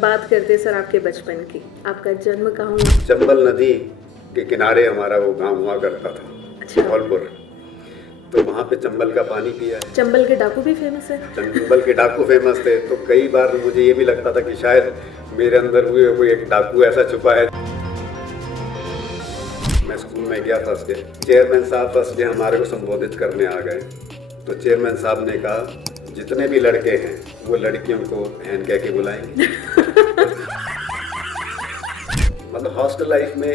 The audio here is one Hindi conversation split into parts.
बात करते हैं सर आपके बचपन की। आपका जन्म कहाँ हुआ? चंबल नदी के किनारे हमारा वो गांव हुआ करता था। अच्छा। धौलपुर। तो वहाँ पे चंबल का पानी पिया है। चंबल के डाकू भी फेमस है। चंबल के डाकू फेमस थे, तो कई बार मुझे ये भी लगता था कि शायद मेरे अंदर हुए कोई एक डाकू ऐसा छुपा है। मैं स्कूल में गया फर्स्ट डे, चेयरमैन साहब फर्स्ट डे हमारे को संबोधित करने आ गए। तो चेयरमैन साहब ने कहा जितने भी लड़के हैं वो लड़कियों को बहन कह के बुलाएंगे। मतलब हॉस्टल लाइफ में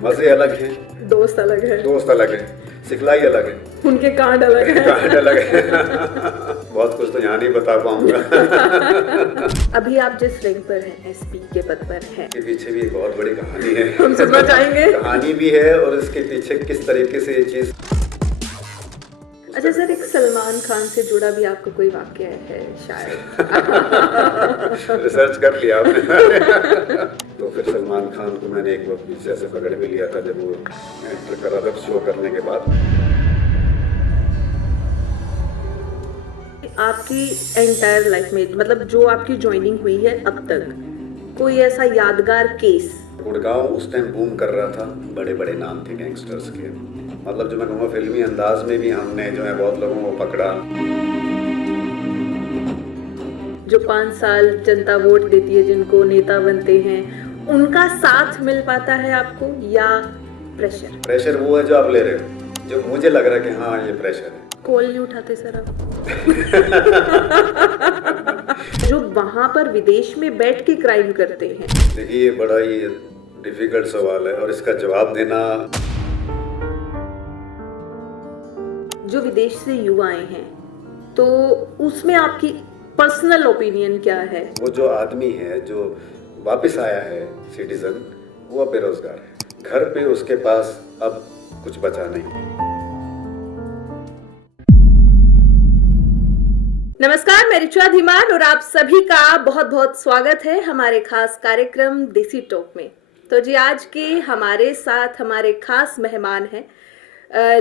मजे अलग हैं, दोस्त अलग है, दोस्त अलग है, सिखलाई अलग है, उनके कांड अलग है। कांड अलग है। बहुत कुछ तो यहाँ नहीं बता पाऊंगा। अभी आप जिस रैंक पर हैं, एसपी के पद पर हैं, के पीछे भी एक बहुत बड़ी कहानी है। हम सुनना चाहेंगे। कहानी भी है और इसके पीछे किस तरीके से ये चीज। अच्छा सर, एक सलमान खान से जुड़ा भी आपका कोई वाक्य है शायद? रिसर्च कर लिया आपने। तो फिर सलमान खान को मैंने एक वक्त पीछे से पकड़ भी लिया था जब वो एंटर करा था शो करने के बाद। आपकी एंटायर लाइफ में, मतलब जो आपकी ज्वाइनिंग हुई है अब तक, कोई ऐसा यादगार केस? गुड़गांव उस टाइम बूम कर रहा था, बड़े बड़े नाम थे गैंगस्टर्स के। मतलब जो मैं कहूँगा फिल्मी अंदाज में भी हमने जो है बहुत लोगों को पकड़ा। जो 5 साल जनता वोट देती है, जिनको नेता बनते हैं, उनका साथ मिल पाता है आपको या प्रेशर? प्रेशर वो है जो आप ले रहे हो, जो मुझे लग रहा है कि हाँ ये प्रेशर है। कॉल नहीं उठाते सर आप? जो वहां पर विदेश में बैठ के क्राइम करते हैं। देखिए ये बड़ा ही डिफिकल्ट सवाल है और इसका जवाब देना। जो विदेश से युवा आए हैं, तो उसमें आपकी पर्सनल ओपिनियन क्या है? वो जो आदमी है जो वापस आया है सिटीजन, वो अब बेरोजगार है, घर पे उसके पास अब कुछ बचा नहीं। नमस्कार, मैं रिचा धीमान और आप सभी का बहुत बहुत स्वागत है हमारे खास कार्यक्रम देसी टॉक में। तो जी, आज के हमारे साथ हमारे खास मेहमान हैं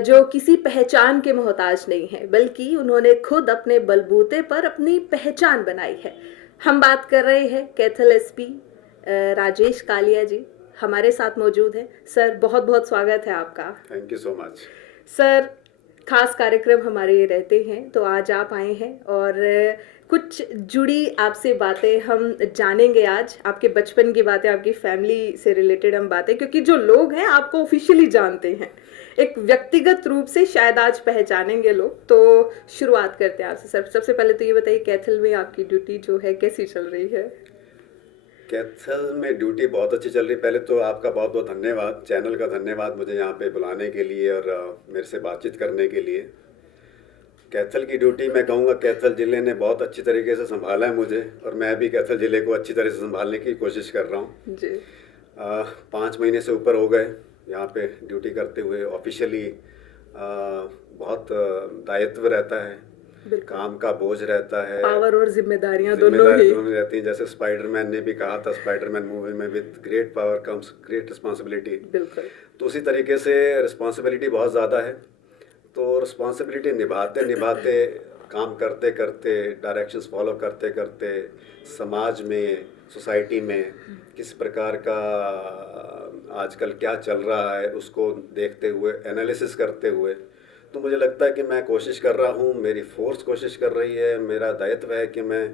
जो किसी पहचान के मोहताज नहीं है, बल्कि उन्होंने खुद अपने बलबूते पर अपनी पहचान बनाई है। हम बात कर रहे हैं कैथल एसपी राजेश कालिया जी हमारे साथ मौजूद हैं। सर, बहुत बहुत स्वागत है आपका। Thank you so much sir, खास कार्यक्रम हमारे ये रहते हैं, तो आज आप आए हैं और कुछ जुड़ी आपसे बातें हम जानेंगे। आज आपके बचपन की बातें, आपकी फैमिली से रिलेटेड हम बातें, क्योंकि जो लोग हैं आपको ऑफिशियली जानते हैं, एक व्यक्तिगत रूप से शायद आज पहचानेंगे लोग। तो शुरुआत करते हैं आपसे सर। सबसे पहले तो ये बताइए, कैथल में आपकी ड्यूटी जो है कैसी चल रही है? कैथल में ड्यूटी बहुत अच्छी चल रही है। पहले तो आपका बहुत बहुत धन्यवाद, चैनल का धन्यवाद मुझे यहाँ पे बुलाने के लिए और मेरे से बातचीत करने के लिए। कैथल की ड्यूटी मैं कहूँगा कैथल ज़िले ने बहुत अच्छी तरीके से संभाला है मुझे, और मैं भी कैथल ज़िले को अच्छी तरह से संभालने की कोशिश कर रहा हूँ जी। 5 महीने से ऊपर हो गए यहाँ पे ड्यूटी करते हुए। ऑफिशियली बहुत दायित्व रहता है, काम का बोझ रहता है, पावर और जिम्मेदारियां दोनों रहती हैं। जैसे स्पाइडरमैन ने भी कहा था, स्पाइडरमैन मूवी में, with great power comes great responsibility. बिल्कुल। तो उसी तरीके से रिस्पॉन्सिबिलिटी बहुत ज़्यादा है। तो रिस्पॉन्सिबिलिटी निभाते निभाते, काम करते करते, डायरेक्शंस फॉलो करते करते, समाज में, सोसाइटी में किस प्रकार का आजकल क्या चल रहा है उसको देखते हुए, एनालिसिस करते हुए, तो मुझे लगता है कि मैं कोशिश कर रहा हूँ, मेरी फोर्स कोशिश कर रही है, मेरा दायित्व है कि मैं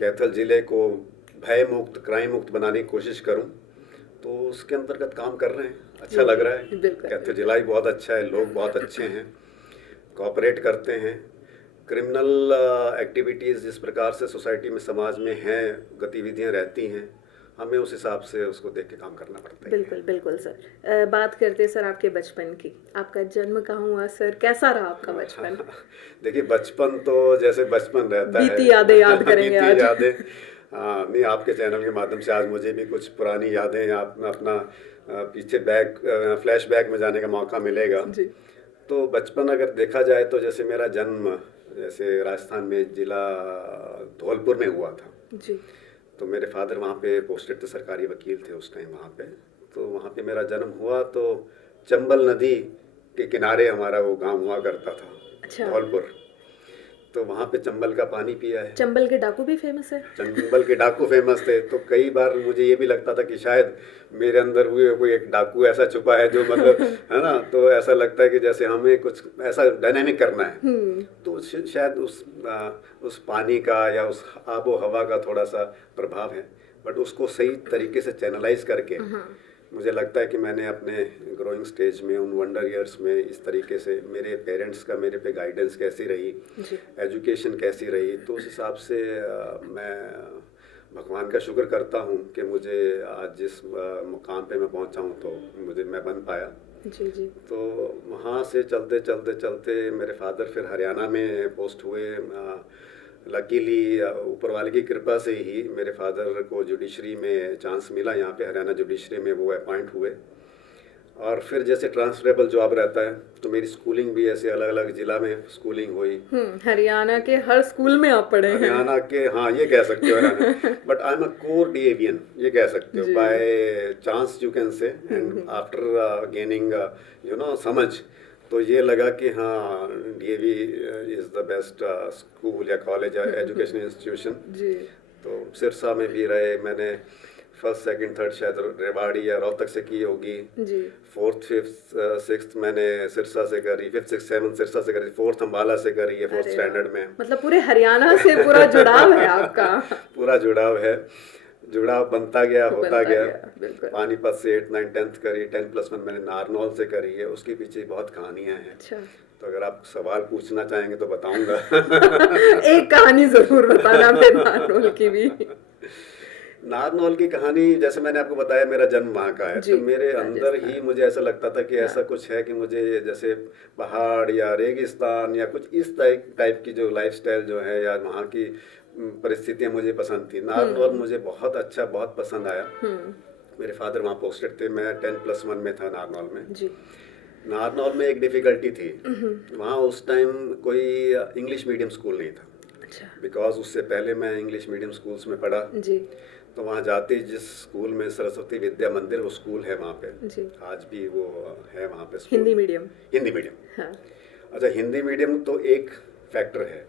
कैथल ज़िले को भय मुक्त, क्राइम मुक्त बनाने की कोशिश करूँ। तो उसके अंतर्गत काम कर रहे हैं, अच्छा लग रहा है। कैथल ज़िला ही बहुत अच्छा है, लोग बहुत अच्छे हैं, कोऑपरेट करते हैं। क्रिमिनल एक्टिविटीज़ जिस प्रकार से सोसाइटी में, समाज में हैं, गतिविधियाँ रहती हैं, हमें उस हिसाब से उसको देख के काम करना पड़ता है। बिल्कुल बिल्कुल सर। बात करते हैं सर आपके बचपन की। आपका जन्म कहाँ हुआ सर? कैसा रहा आपका बचपन? देखिए बचपन तो जैसे बचपन रहता है, बीती यादें याद करेंगे आज। बीती यादें। नहीं, आपके चैनल के माध्यम से आज मुझे भी कुछ पुरानी यादें, अपना पीछे फ्लैशबैक में जाने का मौका मिलेगा जी। तो बचपन अगर देखा जाए तो जैसे मेरा जन्म जैसे राजस्थान में जिला धौलपुर में हुआ था जी। तो मेरे फादर वहाँ पे पोस्टेड थे, सरकारी वकील थे उस टाइम वहाँ पे। तो वहाँ पे मेरा जन्म हुआ। तो चंबल नदी के किनारे हमारा वो गांव हुआ करता था। अच्छा। धौलपुर। तो वहाँ पे चंबल का पानी पिया है। चंबल के डाकू भी फेमस है। चंबल के डाकू फेमस थे, तो कई बार मुझे ये भी लगता था कि शायद मेरे अंदर हुए कोई एक डाकू ऐसा छुपा है जो मतलब है ना, तो ऐसा लगता है कि जैसे हमें कुछ ऐसा डायनामिक करना है। तो शायद उस पानी का या उस आबो हवा का थोड़ा सा प्रभाव है, बट उसको सही तरीके से चैनलाइज करके मुझे लगता है कि मैंने अपने ग्रोइंग स्टेज में उन वंडर ईयर्स में इस तरीके से मेरे पेरेंट्स का मेरे पे गाइडेंस कैसी रही, एजुकेशन कैसी रही, तो उस हिसाब से मैं भगवान का शुक्र करता हूँ कि मुझे आज जिस मुकाम पे मैं पहुँचा हूँ तो मैं बन पाया। जी जी। तो वहाँ से चलते चलते चलते मेरे फादर फिर हरियाणा में पोस्ट हुए। लकीली ऊपर वाले की कृपा से ही मेरे फादर को जुडिशरी में चांस मिला, यहाँ पे हरियाणा जुडिशरी में वो अपॉइंट हुए। और फिर जैसे ट्रांसफरेबल जॉब रहता है तो मेरी स्कूलिंग भी ऐसे अलग अलग जिला में स्कूलिंग हुई। हरियाणा के हर स्कूल में आप पढ़े हैं। हरियाणा के, हाँ ये कह सकते हो Haryana, but I am a core DAVian, ये कह सकते हो, by chance you can say. And after gaining समझ, तो ये लगा कि हाँ DAV is the best school या कॉलेज या एजुकेशन इंस्टीट्यूशन। तो सिरसा में भी रहे मैंने, फर्स्ट सेकंड थर्ड शायद रेवाड़ी या रोहतक से की होगी, फोर्थ फिफ्थ सिक्स्थ मैंने सिरसा से करी, फिफ्थ सिक्स सेवन्थ सिरसा से करी, फोर्थ अम्बाला से करी है फोर्थ स्टैंडर्ड में। मतलब पूरे हरियाणा से पूरा जुड़ाव है आपका। पूरा जुड़ाव है, जुड़ाव बनता गया होता गया। पानीपत से 8, 9, 10th करी, 10+1 मैंने नारनौल से करी है, उसके पीछे बहुत कहानियां हैं। अच्छा। तो अगर आप सवाल पूछना चाहेंगे तो बताऊंगा। एक कहानी जरूर बताना फिर नारनौल की भी। नारनौल की कहानी, जैसे मैंने आपको बताया मेरा जन्म वहाँ का है, तो मेरे अंदर ही मुझे ऐसा लगता था कि ऐसा कुछ है कि मुझे जैसे पहाड़ या रेगिस्तान या कुछ इस टाइप की जो लाइफस्टाइल जो है या वहाँ की परिस्थितियाँ मुझे पसंद थी। नारनौल मुझे बहुत अच्छा, बहुत पसंद आया। मेरे फादर वहाँ पोस्टेड थे, मैं 10+1 में था नारनौल में। नारनौल में एक डिफ़िकल्टी थी, वहाँ उस टाइम कोई इंग्लिश मीडियम स्कूल नहीं था। बिकॉज उससे पहले मैं इंग्लिश मीडियम स्कूल्स में पढ़ा जी। तो वहाँ जाते जिस स्कूल में सरस्वती विद्या मंदिर, वो स्कूल है वहाँ पे जी। आज भी वो है वहाँ पे स्कूल। हिंदी मीडियम। हाँ। अच्छा, हिंदी मीडियम तो एक फैक्टर है।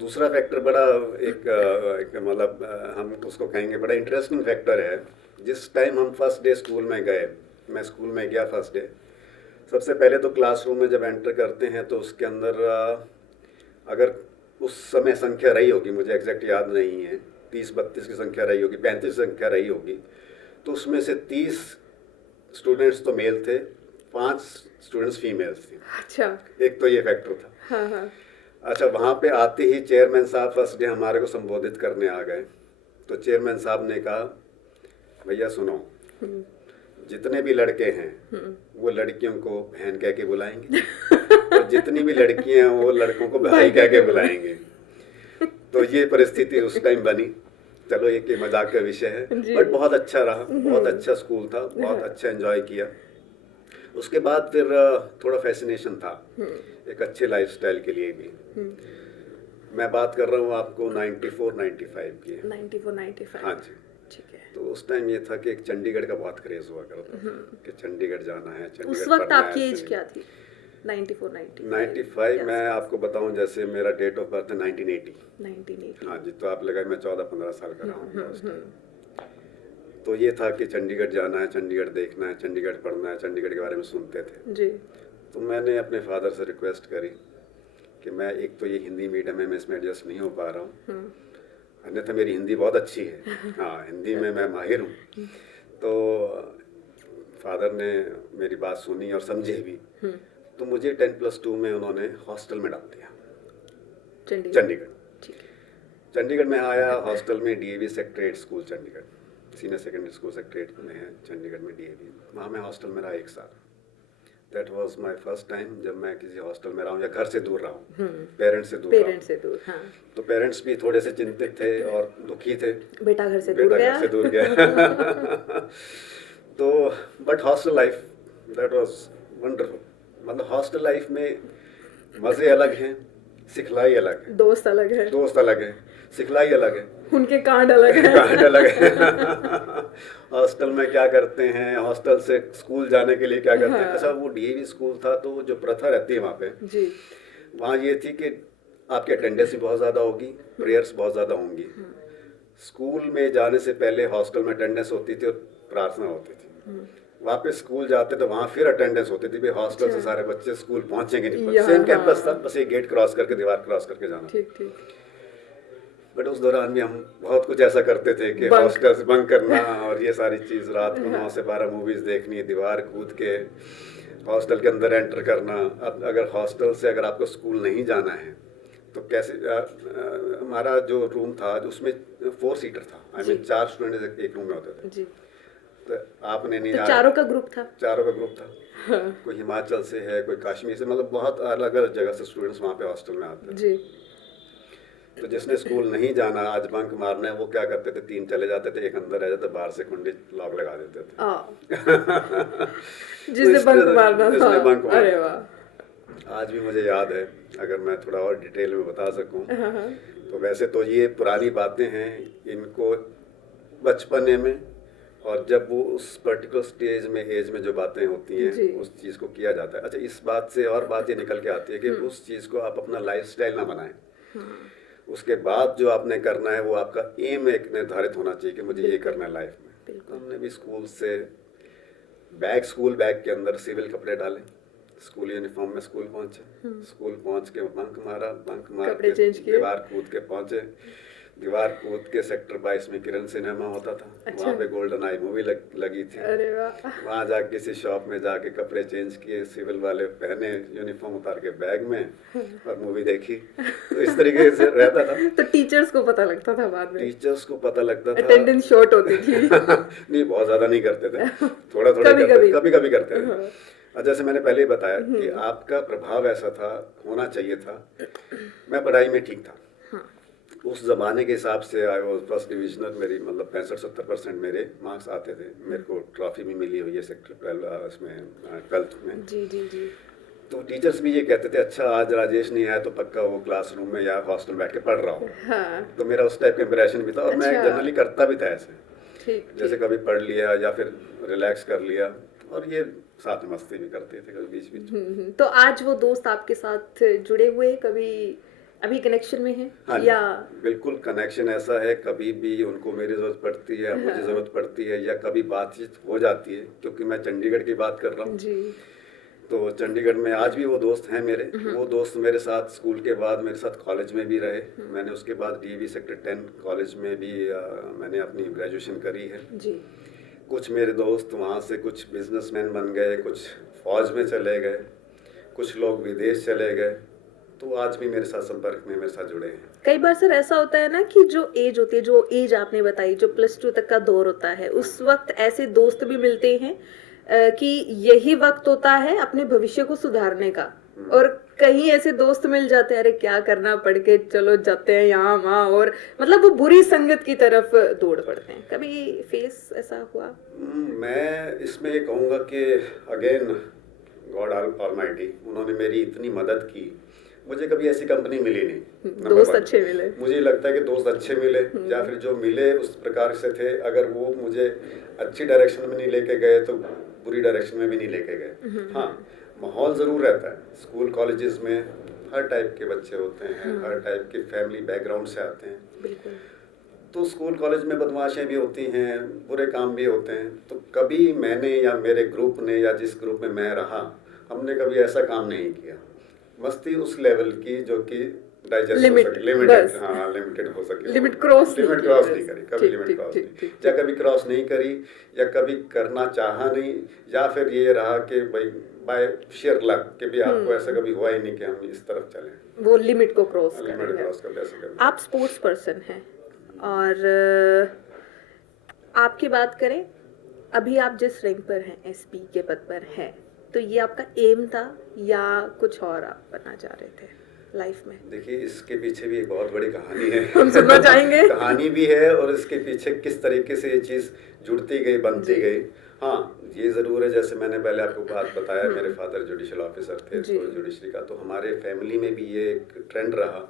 दूसरा फैक्टर बड़ा एक मतलब हम उसको कहेंगे बड़ा इंटरेस्टिंग फैक्टर है। जिस टाइम हम फर्स्ट डे स्कूल में गए, मैं स्कूल में गया फर्स्ट डे, सबसे पहले तो क्लासरूम में जब एंटर करते हैं तो उसके अंदर अगर उस समय संख्या रही होगी, मुझे एग्जैक्ट याद नहीं है, 30-32 की संख्या रही होगी, 35 संख्या रही होगी, तो उसमें से 30 स्टूडेंट्स तो मेल थे, 5 स्टूडेंट्स फीमेल्स थी। अच्छा। एक तो ये फैक्टर था। हाँ हाँ। अच्छा, वहाँ पे आते ही चेयरमैन साहब फर्स्ट डे हमारे को संबोधित करने आ गए। तो चेयरमैन साहब ने कहा, भैया सुनो, जितने भी लड़के हैं वो लड़कियों को बहन कह के बुलाएंगे और जितनी भी लड़कियां हैं वो लड़कों को भाई कह के बुलाएंगे। तो ये परिस्थिति उस टाइम बनी। चलो एक मजाक का विषय है, बट बहुत अच्छा रहा, बहुत अच्छा स्कूल था, बहुत अच्छा एंजॉय किया। उसके बाद फिर थोड़ा फैसिनेशन था एक अच्छे लाइफस्टाइल के लिए भी। मैं बात कर रहा हूँ आपको 94-95 की। 94-95। हाँ जी। ठीक है। तो उस टाइम ये था कि एक चंडीगढ़ का बहुत क्रेज हुआ करता था कि चंडीगढ़ जाना है, चंडीगढ़। उस वक्त आपकी एज क्या थी? 94-95 मैं आपको बताऊं, जैसे मेरा डेट ऑफ बर्थ है 1980। हाँ जी, तो आप लगाए मैं 14-15 साल का रहा। तो ये था कि चंडीगढ़ जाना है, चंडीगढ़ देखना है, चंडीगढ़ पढ़ना है, चंडीगढ़ के बारे में सुनते थे जी। तो मैंने अपने फादर से रिक्वेस्ट करी कि मैं, एक तो ये हिंदी मीडियम है, मैं इसमें एडजस्ट नहीं हो पा रहा हूँ, अन्यथा मेरी हिंदी बहुत अच्छी है, हाँ हिंदी में मैं माहिर हूँ। तो फादर ने मेरी बात सुनी और समझे भी, तो मुझे 10+2 में उन्होंने हॉस्टल में डाल दिया चंडीगढ़। चंडीगढ़ में आया, हॉस्टल में DAV secretariat school Chandigarh, senior secondary school secretariat में है चंडीगढ़ में डीएवी। वहाँ मैं हॉस्टल में रहा 1 साल। That was my first time जब मैं किसी हॉस्टल में रहा हूँ या घर से दूर रहा हूँ, पेरेंट्स से दूर। हाँ। तो पेरेंट्स भी थोड़े से चिंतित थे और दुखी थे, बेटा घर से दूर गया। तो but hostel life that was wonderful. मतलब हॉस्टल लाइफ में मज़े अलग हैं, सिखलाई अलग है, दोस्त अलग है, सिखलाई अलग है, उनके कांड अलग है। हॉस्टल में क्या करते हैं, हॉस्टल से स्कूल जाने के लिए क्या करते हैं। अच्छा, वो डीएवी स्कूल था तो जो प्रथा रहती है वहाँ पे जी, वहाँ ये थी कि आपकी अटेंडेंस भी बहुत ज़्यादा होगी, प्रेयर्स बहुत ज़्यादा होंगी। स्कूल में जाने से पहले हॉस्टल में अटेंडेंस होती थी और प्रार्थना होती थी। वापस स्कूल जाते तो वहाँ फिर अटेंडेंस होती थी, भाई हॉस्टल से अच्छा। सारे बच्चे स्कूल पहुँचेंगे नहीं, यहाँ, सेम कैंपस था, हाँ। बस एक गेट क्रॉस करके, दीवार क्रॉस करके जाना। ठीक ठीक। बट उस दौरान भी हम बहुत कुछ ऐसा करते थे कि बंक। हॉस्टल से बंक करना और ये सारी चीज़, रात को 9 हाँ। से 12 मूवीज़ देखनी, दीवार कूद के हॉस्टल के अंदर एंटर करना। अब अगर हॉस्टल से अगर आपको स्कूल नहीं जाना है तो कैसे हमारा जो रूम था उसमें 4 सीटर था, आई जी। मीन 4 स्टूडेंट एक रूम में होते थे। जी। तो आपने नहीं तो चारों का ग्रुप था। चारों का ग्रुप था। हाँ। कोई हिमाचल से है, कोई कश्मीर से, मतलब बहुत अलग अलग जगह से स्टूडेंट्स वहाँ पे हॉस्टल में आते थे। जी। तो जिसने स्कूल नहीं जाना, आज बंक मारना है, वो क्या करते थे, 3 चले जाते थे, एक अंदर रह जाते, बाहर से कुंडी लॉक लगा देते थे। तो जिसने बंक मारना था। जिसने बंक मारना। अरे वाह। आज भी मुझे याद है, अगर मैं थोड़ा और डिटेल में बता सकूं, हाँ, हाँ। तो वैसे तो ये पुरानी बातें हैं, इनको बचपने में और जब वो उस पर्टिकुलर स्टेज में, एज में जो बातें होती जी। हैं, उस चीज़ को किया जाता है। अच्छा, इस बात से और बात ये निकल के आती है कि उस चीज़ को आप अपना लाइफस्टाइल ना बनाएं। उसके बाद जो आपने करना है वो आपका एम एक निर्धारित होना चाहिए कि मुझे ये करना है लाइफ में। बिल्कुल। हमने भी स्कूल से स्कूल बैग के अंदर सिविल कपड़े डाले, स्कूल यूनिफॉर्म में स्कूल पहुंचे, स्कूल पहुंच के बंक मारा, बंक मार कपड़े के चेंज किए। दीवार कूद के पहुंचे, दीवार कूद के सेक्टर 22 में किरण सिनेमा होता था। अच्छा। वहाँ पे गोल्डन आई मूवी लगी थी। अरे वाह। वहाँ जाके किसी शॉप में जाके कपड़े चेंज किए, सिविल वाले पहने, यूनिफॉर्म उतार के बैग में और मूवी देखी। तो इस तरीके से रहता था। तो टीचर्स को पता लगता था बाद में? टीचर्स को पता लगता था। अटेंडेंस शॉर्ट होती थी। नहीं, बहुत ज्यादा नहीं करते थे, थोड़ा थोड़ा कभी कभी करते थे। और जैसे मैंने पहले ही बताया कि आपका प्रभाव ऐसा था, होना चाहिए था। मैं पढ़ाई में ठीक था। उस ज़माने के हिसाब से आई वॉज फर्स्ट डिविजनल, मेरी मतलब 65-70% मेरे मार्क्स आते थे। मेरे को ट्रॉफी भी मिली हुई है सेक्टर 12 उसमें 12th में। जी जी जी। तो टीचर्स भी ये कहते थे, अच्छा आज राजेश नहीं आया तो पक्का वो क्लासरूम में या हॉस्टल बैठ के पढ़ रहा हो। हाँ। तो मेरा उस टाइप का इम्प्रेशन भी था और मैं अच्छा। जनरली करता भी था ऐसे, ठीक जैसे ठीक। कभी पढ़ लिया या फिर रिलैक्स कर लिया, और ये साथ में मस्ती भी करते थे कभी बीच बीच। तो आज वो दोस्त आपके साथ जुड़े हुए, कभी अभी कनेक्शन में है? हाँ या बिल्कुल, कनेक्शन ऐसा है, कभी भी उनको मेरी ज़रूरत पड़ती है, मुझे ज़रूरत पड़ती है, या कभी बातचीत हो जाती है, क्योंकि मैं चंडीगढ़ की बात कर रहा हूँ। जी। तो चंडीगढ़ में आज भी वो दोस्त हैं मेरे। वो दोस्त मेरे साथ स्कूल के बाद मेरे साथ कॉलेज में भी रहे। मैंने उसके बाद डीवी सेक्टर 10 कॉलेज में भी मैंने अपनी ग्रेजुएशन करी है। जी। कुछ मेरे दोस्त वहाँ से कुछ बिजनेसमैन बन गए, कुछ फौज में चले गए, कुछ लोग विदेश चले गए, तो आज भी मेरे साथ संपर्क में, मेरे साथ जुड़े हैं। कई बार सर ऐसा होता है ना कि जो एज होती है, जो एज आपने बताई, जो +2 तक का दौर होता है, उस वक्त ऐसे दोस्त भी मिलते हैं कि यही वक्त होता है अपने भविष्य को सुधारने का, और कहीं ऐसे दोस्त मिल जाते हैं, अरे क्या करना, पढ़ के चलो जाते हैं यहाँ वहाँ, और मतलब वो बुरी संगत की तरफ दौड़ पड़ते हैं। कभी फेस ऐसा हुआ? मैं इसमें ये कहूँगा कि अगेन गॉड ऑलमाइटी, उन्होंने मेरी इतनी मदद की, मुझे कभी ऐसी कंपनी मिली नहीं। दोस्त अच्छे मिले। मुझे लगता है कि दोस्त अच्छे मिले, या फिर जो मिले उस प्रकार से थे, अगर वो मुझे अच्छी डायरेक्शन में नहीं लेके गए तो बुरी डायरेक्शन में भी नहीं लेके गए। हाँ, माहौल ज़रूर रहता है स्कूल कॉलेजेस में, हर टाइप के बच्चे होते हैं, हर टाइप के फैमिली बैकग्राउंड से आते हैं। बिल्कुल। तो स्कूल कॉलेज में बदमाशियाँ भी होती हैं, बुरे काम भी होते हैं। तो कभी मैंने या मेरे ग्रुप ने या जिस ग्रुप में मैं रहा, हमने कभी ऐसा काम नहीं किया। मस्ती उस लेवल की जो कि डाइजेस्ट हो सके, लिमिटेड, हाँ लिमिटेड हो सके, लिमिट क्रॉस नहीं करी कभी, लिमिट क्रॉस नहीं, या कभी क्रॉस नहीं करी, या कभी करना चाहा नहीं, या फिर ये रहा कि भाई बाय शेयर लक कि भी आपको ऐसा कभी हुआ ही नहीं कि हम इस तरफ चलें, वो लिमिट को क्रॉस लिमिट क्रॉस कर ऐसे कभी। आप स्पोर्ट्स पर्सन हैं, और आपकी बात करें, अभी आप जिस रैंक पर हैं, एसपी के पद पर हैं, तो ये आपका एम था या कुछ और आप बनना चाह रहे थे लाइफ में? देखिए, इसके पीछे भी एक बहुत बड़ी कहानी है। हम सुनना चाहेंगे। कहानी भी है, और इसके पीछे किस तरीके से ये चीज़ जुड़ती गई, बनती गई। हाँ, ये ज़रूर है, जैसे मैंने पहले आपको बात बताया, मेरे फादर जुडिशल ऑफिसर थे, तो जुडिशरी का, तो हमारे फैमिली में भी ये एक ट्रेंड रहा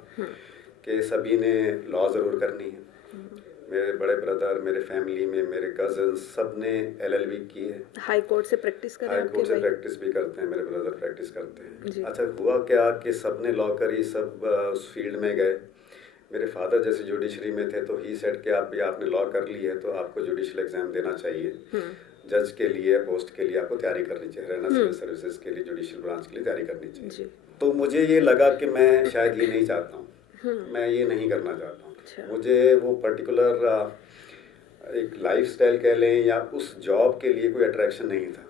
कि सभी ने लॉ ज़रूर करनी है। मेरे बड़े ब्रदर, मेरे फैमिली में मेरे कजन्स सब ने एलएलबी की है। हाई कोर्ट से प्रैक्टिस कर रहे हाई हैं कोर्ट आपके से भाई? प्रैक्टिस भी करते हैं, मेरे ब्रदर प्रैक्टिस करते हैं। जी। अच्छा हुआ क्या कि सब ने लॉ करी, सब उस फील्ड में गए। मेरे फादर जैसे जुडिशरी में थे तो ही सेड कि आपने लॉ कर ली है तो आपको जुडिशल एग्जाम देना चाहिए। जज के लिए, पोस्ट के लिए आपको तैयारी करनी चाहिए, हरियाणा सिविल सर्विसेज के लिए, जुडिशियल ब्रांच के लिए तैयारी करनी चाहिए। जी। तो मुझे ये लगा कि मैं शायद ये नहीं चाहता हूँ, मैं ये नहीं करना चाहता हूँ। अच्छा। मुझे वो पर्टिकुलर एक लाइफस्टाइल कह लें या उस जॉब के लिए कोई अट्रैक्शन नहीं था।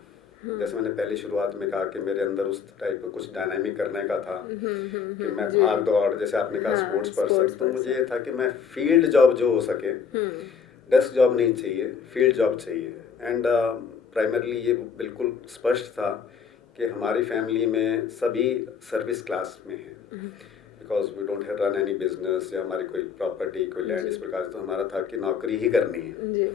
जैसे मैंने पहले शुरुआत में कहा कि मेरे अंदर उस टाइप का कुछ डायनामिक करने का था कि मैं जी। भाग दौड़, जैसे आपने कहा हाँ, स्पोर्ट्स स्पोर्ट्स पर्सन, तो मुझे पर्सन। ये था कि मैं फील्ड जॉब जो हो सके, डेस्क जॉब नहीं चाहिए, फील्ड जॉब चाहिए। एंड प्राइमरली ये बिल्कुल स्पष्ट था कि हमारी फैमिली में सभी सर्विस क्लास में हैं, because we don't have run any business या हमारी कोई प्रॉपर्टी, कोई लैंड इस प्रकार से। तो हमारा था कि नौकरी ही करनी है। जी।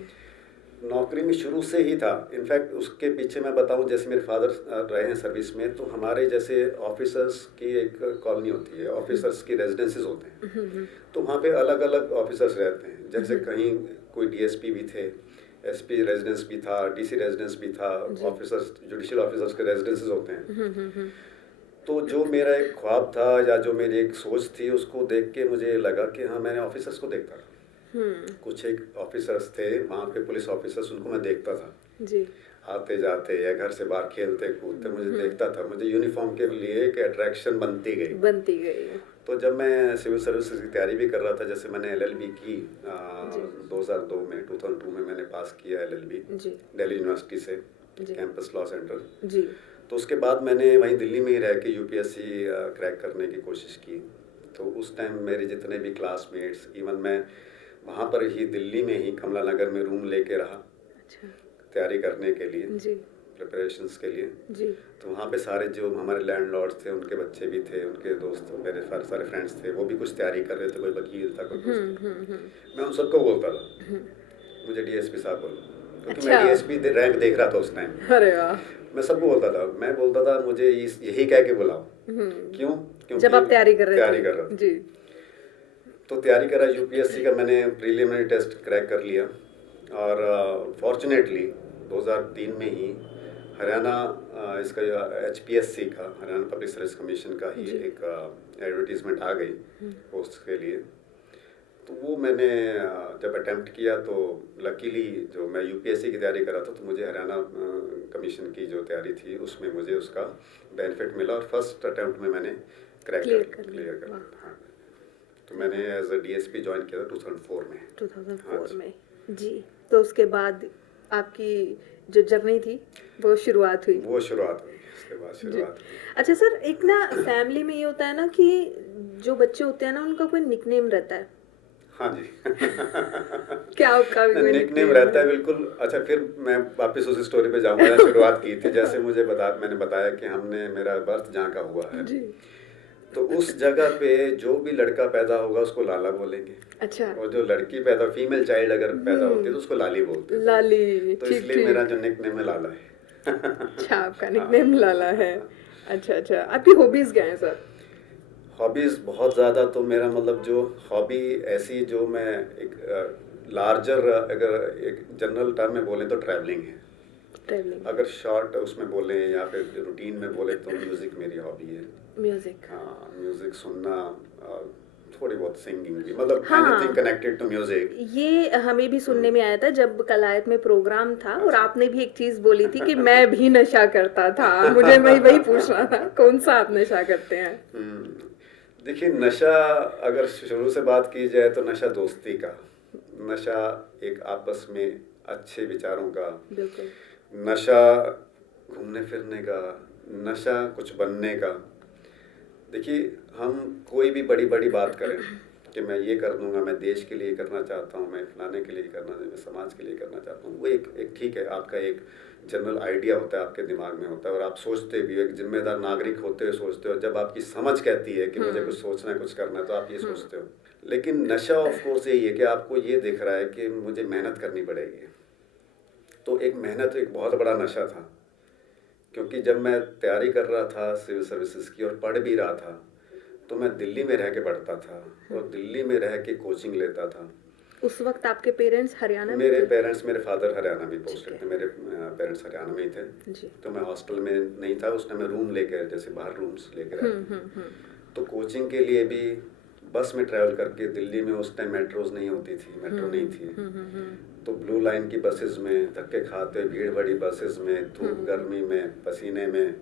नौकरी में शुरू से ही था। इनफैक्ट उसके पीछे मैं बताऊं, जैसे मेरे फादर रहे हैं सर्विस में, तो हमारे जैसे ऑफिसर्स की एक कॉलोनी होती है, ऑफिसर्स की रेजिडेंसेस होते हैं, तो वहाँ पे अलग अलग ऑफिसर्स रहते हैं। जैसे कहीं कोई डीएसपी भी थे, एसपी रेजिडेंस भी था, डीसी रेजिडेंस भी था, ऑफिसर्स, जुडिशियल ऑफिसर्स के रेजिडेंसेस होते हैं। तो जो मेरा एक ख्वाब था या जो मेरी एक सोच थी, उसको देख के मुझे लगा कि हाँ, मैंने ऑफिसर्स को देखता था। कुछ एक ऑफिसर्स थे वहाँ पे, पुलिस ऑफिसर्स, उनको मैं देखता था जी। आते जाते या घर से बाहर खेलते कूदते, मुझे देखता था। मुझे यूनिफॉर्म के लिए एक अट्रैक्शन बनती गई। तो जब मैं सिविल सर्विसेज की तैयारी भी कर रहा था, जैसे मैंने एलएलबी की 2002 में मैंने पास किया एलएलबी दिल्ली यूनिवर्सिटी से, कैंपस लॉ सेंटर। जी। तो उसके बाद मैंने वहीं दिल्ली में ही रह के यूपीएससी क्रैक करने की कोशिश की। तो उस टाइम मेरे जितने भी क्लासमेट्स, इवन मैं वहाँ पर ही दिल्ली में ही कमला नगर में रूम लेके रहा। अच्छा। तैयारी करने के लिए, जी। प्रिपरेशंस के लिए। जी। तो वहाँ पे सारे जो हमारे लैंडलॉर्ड्स थे, उनके बच्चे भी थे, उनके दोस्त, मेरे सारे फ्रेंड्स थे, वो भी कुछ तैयारी कर रहे थे, कोई वकील था, कोई कुछ था। मैं उन सबको बोलता था मुझे डीएसपी साहब बोलो, क्योंकि मैं डीएसपी रैंक देख रहा था उस टाइम। अरे वाह। मैं सबको बोलता था, मैं बोलता था मुझे यही कह के बुलाओ। क्यों? क्योंकि जब आप तैयारी कर रहे थे। जी। तो तैयारी करा, यूपीएससी का मैंने प्रीलिमिनरी टेस्ट क्रैक कर लिया। और फॉर्चुनेटली 2003 में ही हरियाणा इसका एचपीएससी का, हरियाणा पब्लिक सर्विस कमीशन का ही एक एडवर्टीजमेंट आ गई पोस्ट के लिए। तो वो मैंने जब अटेम्प्ट किया तो लकीली जो मैं यूपीएससी की तैयारी कर रहा था, तो मुझे हरियाणा कमीशन की जो तैयारी थी उसमें मुझे उसका बेनिफिट मिला और फर्स्ट अटेम्प्ट में मैंने क्लियर कर लिया। तो मैंने एज अ डीएसपी ज्वाइन किया था 2004 में। 2004 में जी। तो उसके बाद आपकी जो जर्नी थी वो शुरुआत हुई। उसके बाद शुरुआत हुई। अच्छा सर, एक ना फैमिली में ये होता है ना कि जो बच्चे होते हैं ना, उनका कोई निकनेम रहता है। हाँ जी। क्या आपका भी कोई निकनेम रहता है? बिल्कुल। अच्छा, फिर मैं वापस उस स्टोरी पे जाऊंगा जहाँ शुरुआत की थी। जैसे मैंने बताया कि मेरा बर्थ जहाँ का हुआ है जी। तो उस जगह पे जो भी लड़का पैदा होगा उसको लाला बोलेंगे। अच्छा। और जो लड़की पैदा, फीमेल चाइल्ड अगर पैदा होती है तो उसको लाली बोलते हैं। लाली। तो इसलिए मेरा जो निकनेम है लाला है। अच्छा, आपका निकनेम लाला है। अच्छा, आपकी हॉबीज क्या हैं सर? हॉबीज़ बहुत ज़्यादा। तो मेरा मतलब जो हॉबी ऐसी जो मैं एक लार्जर अगर एक जनरल टर्म में बोलें तो ट्रैवलिंग है। अगर शॉर्ट उसमें बोलें या फिर रूटीन में बोले तो म्यूज़िक मेरी हॉबी है। म्यूजिक। हाँ, म्यूज़िक सुनना, थोड़ी बहुत सिंगिंग भी, मतलब एनीथिंग कनेक्टेड टू म्यूज़िक। ये हमें भी सुनने में आया था जब कलायत में प्रोग्राम था। और आपने भी एक चीज बोली थी कि मैं भी नशा करता था। मुझे वही पूछना था, कौन सा आप नशा करते हैं? देखिए, नशा अगर शुरू से बात की जाए तो नशा दोस्ती का, नशा एक आपस में अच्छे विचारों का, नशा घूमने फिरने का, नशा कुछ बनने का। देखिए, हम कोई भी बड़ी बड़ी बात करें कि मैं ये कर दूंगा, मैं देश के लिए करना चाहता हूँ, मैं फलाने के लिए करना, मैं समाज के लिए करना चाहता हूँ, वो एक ठीक है, आपका एक जनरल आइडिया होता है, आपके दिमाग में होता है और आप सोचते भी, एक जिम्मेदार नागरिक होते हुए सोचते हो। जब आपकी समझ कहती है कि मुझे कुछ सोचना है, कुछ करना है, तो आप ये सोचते हो। लेकिन नशा ऑफ कोर्स यही है कि आपको ये दिख रहा है कि मुझे मेहनत करनी पड़ेगी। तो एक मेहनत एक बहुत बड़ा नशा था, क्योंकि जब मैं तैयारी कर रहा था सिविल सर्विसेज की और पढ़ भी रहा था तो मैं दिल्ली में रह के पढ़ता था और दिल्ली में रह के कोचिंग लेता था उस वक्त आपके पेरेंट्स हरियाणा में मेरे थे? पेरेंट्स, मेरे फादर हरियाणा में ठीक पोस्टेड है। थे, मेरे पेरेंट्स हरियाणा में ही थे। जी। तो मैं हॉस्टल में नहीं था उस टाइम, मैं रूम लेके, जैसे बाहर रूम्स लेके रहते हैं। तो कोचिंग के लिए भी बस में ट्रैवल करके, दिल्ली में उस टाइम मेट्रोज नहीं होती थी, मेट्रो नहीं थी, तो ब्लू लाइन की बसेस में धक्के खाते, भीड़ भरी बसेस में, धूप गर्मी में, पसीने में,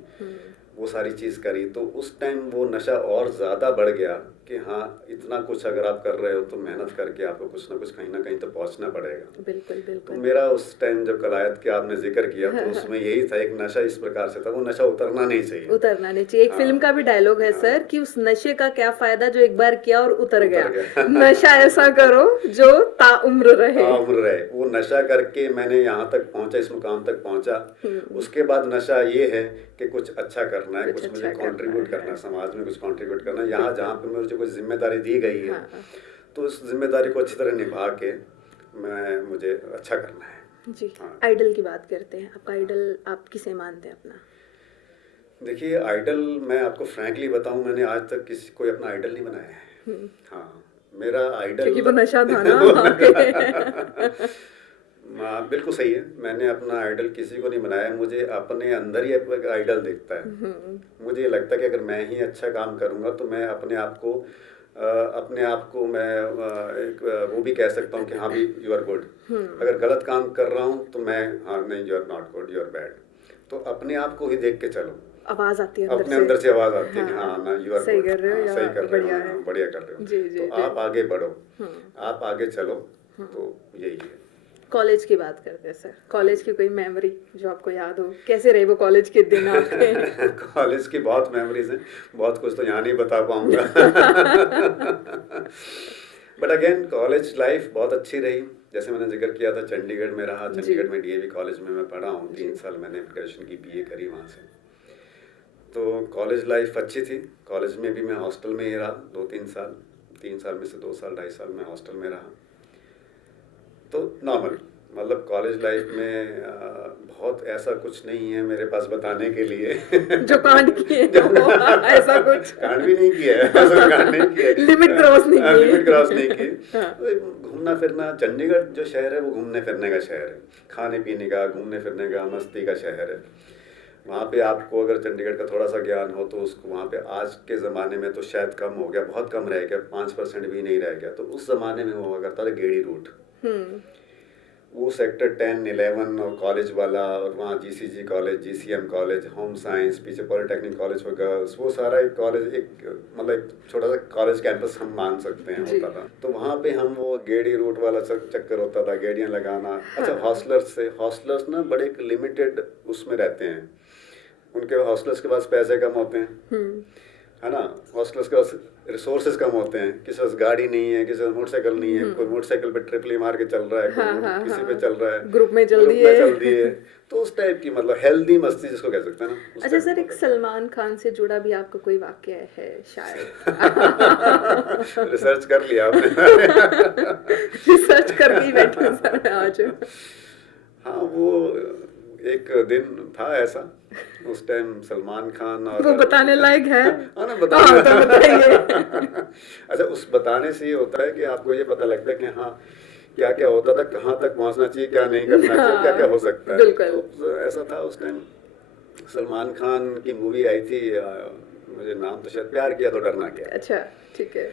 वो सारी चीज़ करी। तो उस टाइम वो नशा और ज़्यादा बढ़ गया कि हाँ, इतना कुछ अगर आप कर रहे हो तो मेहनत करके आपको कुछ ना कुछ कहीं ना कहीं तो पहुंचना पड़ेगा। बिल्कुल तो बिल्कुल। मेरा उस टाइम जब कलायत के आपने जिक्र किया तो उसमें यही था, एक नशा इस प्रकार से था, वो नशा उतरना नहीं चाहिए। उतरना नहीं चाहिए। एक हाँ, फिल्म का भी डायलॉग है हाँ, सर कि उस नशे का क्या फायदा जो एक बार किया और उतर उतर गया। गया। नशा ऐसा करो जो ताउम्र रहे। उम्र रहे। वो नशा करके मैंने यहाँ तक पहुँचा, इस मुकाम तक पहुँचा। उसके बाद नशा ये है कि कुछ अच्छा करना है, कुछ कुछ मुझे अच्छा करना कंट्रीब्यूट करना है, समाज में कुछ कंट्रीब्यूट करना है। यहाँ जहाँ पे मुझे कुछ जिम्मेदारी दी गई है, हाँ तो उस जिम्मेदारी को अच्छी तरह निभा के मुझे अच्छा करना है। जी। हाँ। आइडल की बात करते हैं। आपका आइडल आप किसे मानते हैं अपना? देखिए, आइडल मैं आपको फ्रैंकली बताऊं, मैंने आज तक किसी कोई अपना आइडल नहीं बनाया है। हाँ, मेरा आइडल क्योंकि वो नशा था ना वहाँ पे। हाँ, बिल्कुल सही है। मैंने अपना आइडल किसी को नहीं बनाया, मुझे अपने अंदर ही एक आइडल दिखता है। मुझे ये लगता है कि अगर मैं ही अच्छा काम करूँगा तो मैं अपने आप को मैं वो भी कह सकता हूँ कि हाँ भी, यू आर गुड। अगर गलत काम कर रहा हूँ तो मैं, हाँ नहीं, you are not good, you are bad. तो अपने आप को ही देख के चलो, आवाज आती है अंदर अपने अंदर से आवाज आती है कि हाँ, हाँ ना, यू आर सही गुड, कर रहे हो हाँ या सही कर रहे हो, बढ़िया है। हाँ बढ़िया कर रहे हो। जी जी तो जी। आप आगे बढ़ो, आप आगे चलो, तो यही है। कॉलेज की बात करते हैं सर। कॉलेज की कोई मेमोरी जो आपको याद हो, कैसे रहे वो कॉलेज के दिन आपके? कॉलेज की बहुत मेमोरीज हैं, बहुत कुछ तो यहाँ नहीं बता पाऊंगा। बट अगेन कॉलेज लाइफ बहुत अच्छी रही। जैसे मैंने जिक्र किया था, चंडीगढ़ में रहा, जी। चंडीगढ़ में डीएवी कॉलेज में मैं पढ़ा हूँ। 3 साल मैंने ग्रेजुएशन की बीए करी वहाँ से। तो कॉलेज लाइफ अच्छी थी। कॉलेज में भी मैं हॉस्टल में ही रहा 2-3 साल, 3 साल में से 2 साल 2.5 साल मैं हॉस्टल में रहा। तो नॉर्मल, मतलब कॉलेज लाइफ में बहुत ऐसा कुछ नहीं है मेरे पास बताने के लिए। जो कांड किए हो, ऐसा कुछ कांड भी नहीं किया है, ऐसा कांड नहीं किया है। लिमिट क्रॉस नहीं की। लिमिट क्रॉस नहीं की। हाँ। तो घूमना फिरना, चंडीगढ़ जो शहर है वो घूमने फिरने का शहर है, खाने पीने का, घूमने फिरने का, मस्ती का शहर है। वहाँ पे आपको अगर चंडीगढ़ का थोड़ा सा ज्ञान हो तो उसको वहाँ पे, आज के ज़माने में तो शायद कम हो गया, बहुत कम रह गया, 5% भी नहीं रह गया। तो उस ज़माने में हुआ करता था गेड़ी रूट, वो सेक्टर 10, 11 और कॉलेज वाला, और वहाँ GCG college, GCM college, home science, पीछे पॉलिटेक्निक कॉलेज फॉर गर्ल्स, वो सारा एक कॉलेज, एक मतलब एक छोटा सा कॉलेज कैंपस हम मान सकते हैं होता था। तो वहाँ पे हम वो गेड़ी रूट वाला चक्कर होता था, गेड़ियाँ लगाना। अच्छा, हॉस्टलर्स ना बड़े एक लिमिटेड उसमें रहते हैं, उनके हॉस्टलर्स के पास पैसे कम होते हैं, है ना, हॉस्टलर्स के पास रिसोर्सेज कम होते हैं, किसी के पास गाड़ी नहीं है, किसी के पास मोटरसाइकिल नहीं है, कोई मोटरसाइकिल पे ट्रिपली मार के चल रहा है, कोई किसी पे चल रहा है, ग्रुप में चल दिए। तो उस टाइप की मतलब हेल्दी मस्ती जिसको कह सकते हैं ना। अच्छा सर, एक सलमान खान से जुड़ा भी आपका कोई वाक्य है शायद? रिसर्च कर लिया आपने? रिसर्च करके ही बैठे सर आज। हाँ, वो एक दिन था ऐसा, उस टाइम सलमान खान और वो बताने लायक है? हाँ ना, तो बताइए। अच्छा, उस बताने से ये होता है कि आपको ये पता लगता है कि हाँ, क्या क्या होता था, कहाँ तक पहुँचना चाहिए, क्या नहीं करना चाहिए, क्या क्या हो सकता है। बिल्कुल। तो ऐसा था उस टाइम, सलमान खान की मूवी आई थी, मुझे नाम तो शायद प्यार किया तो डरना क्या। अच्छा, ठीक है।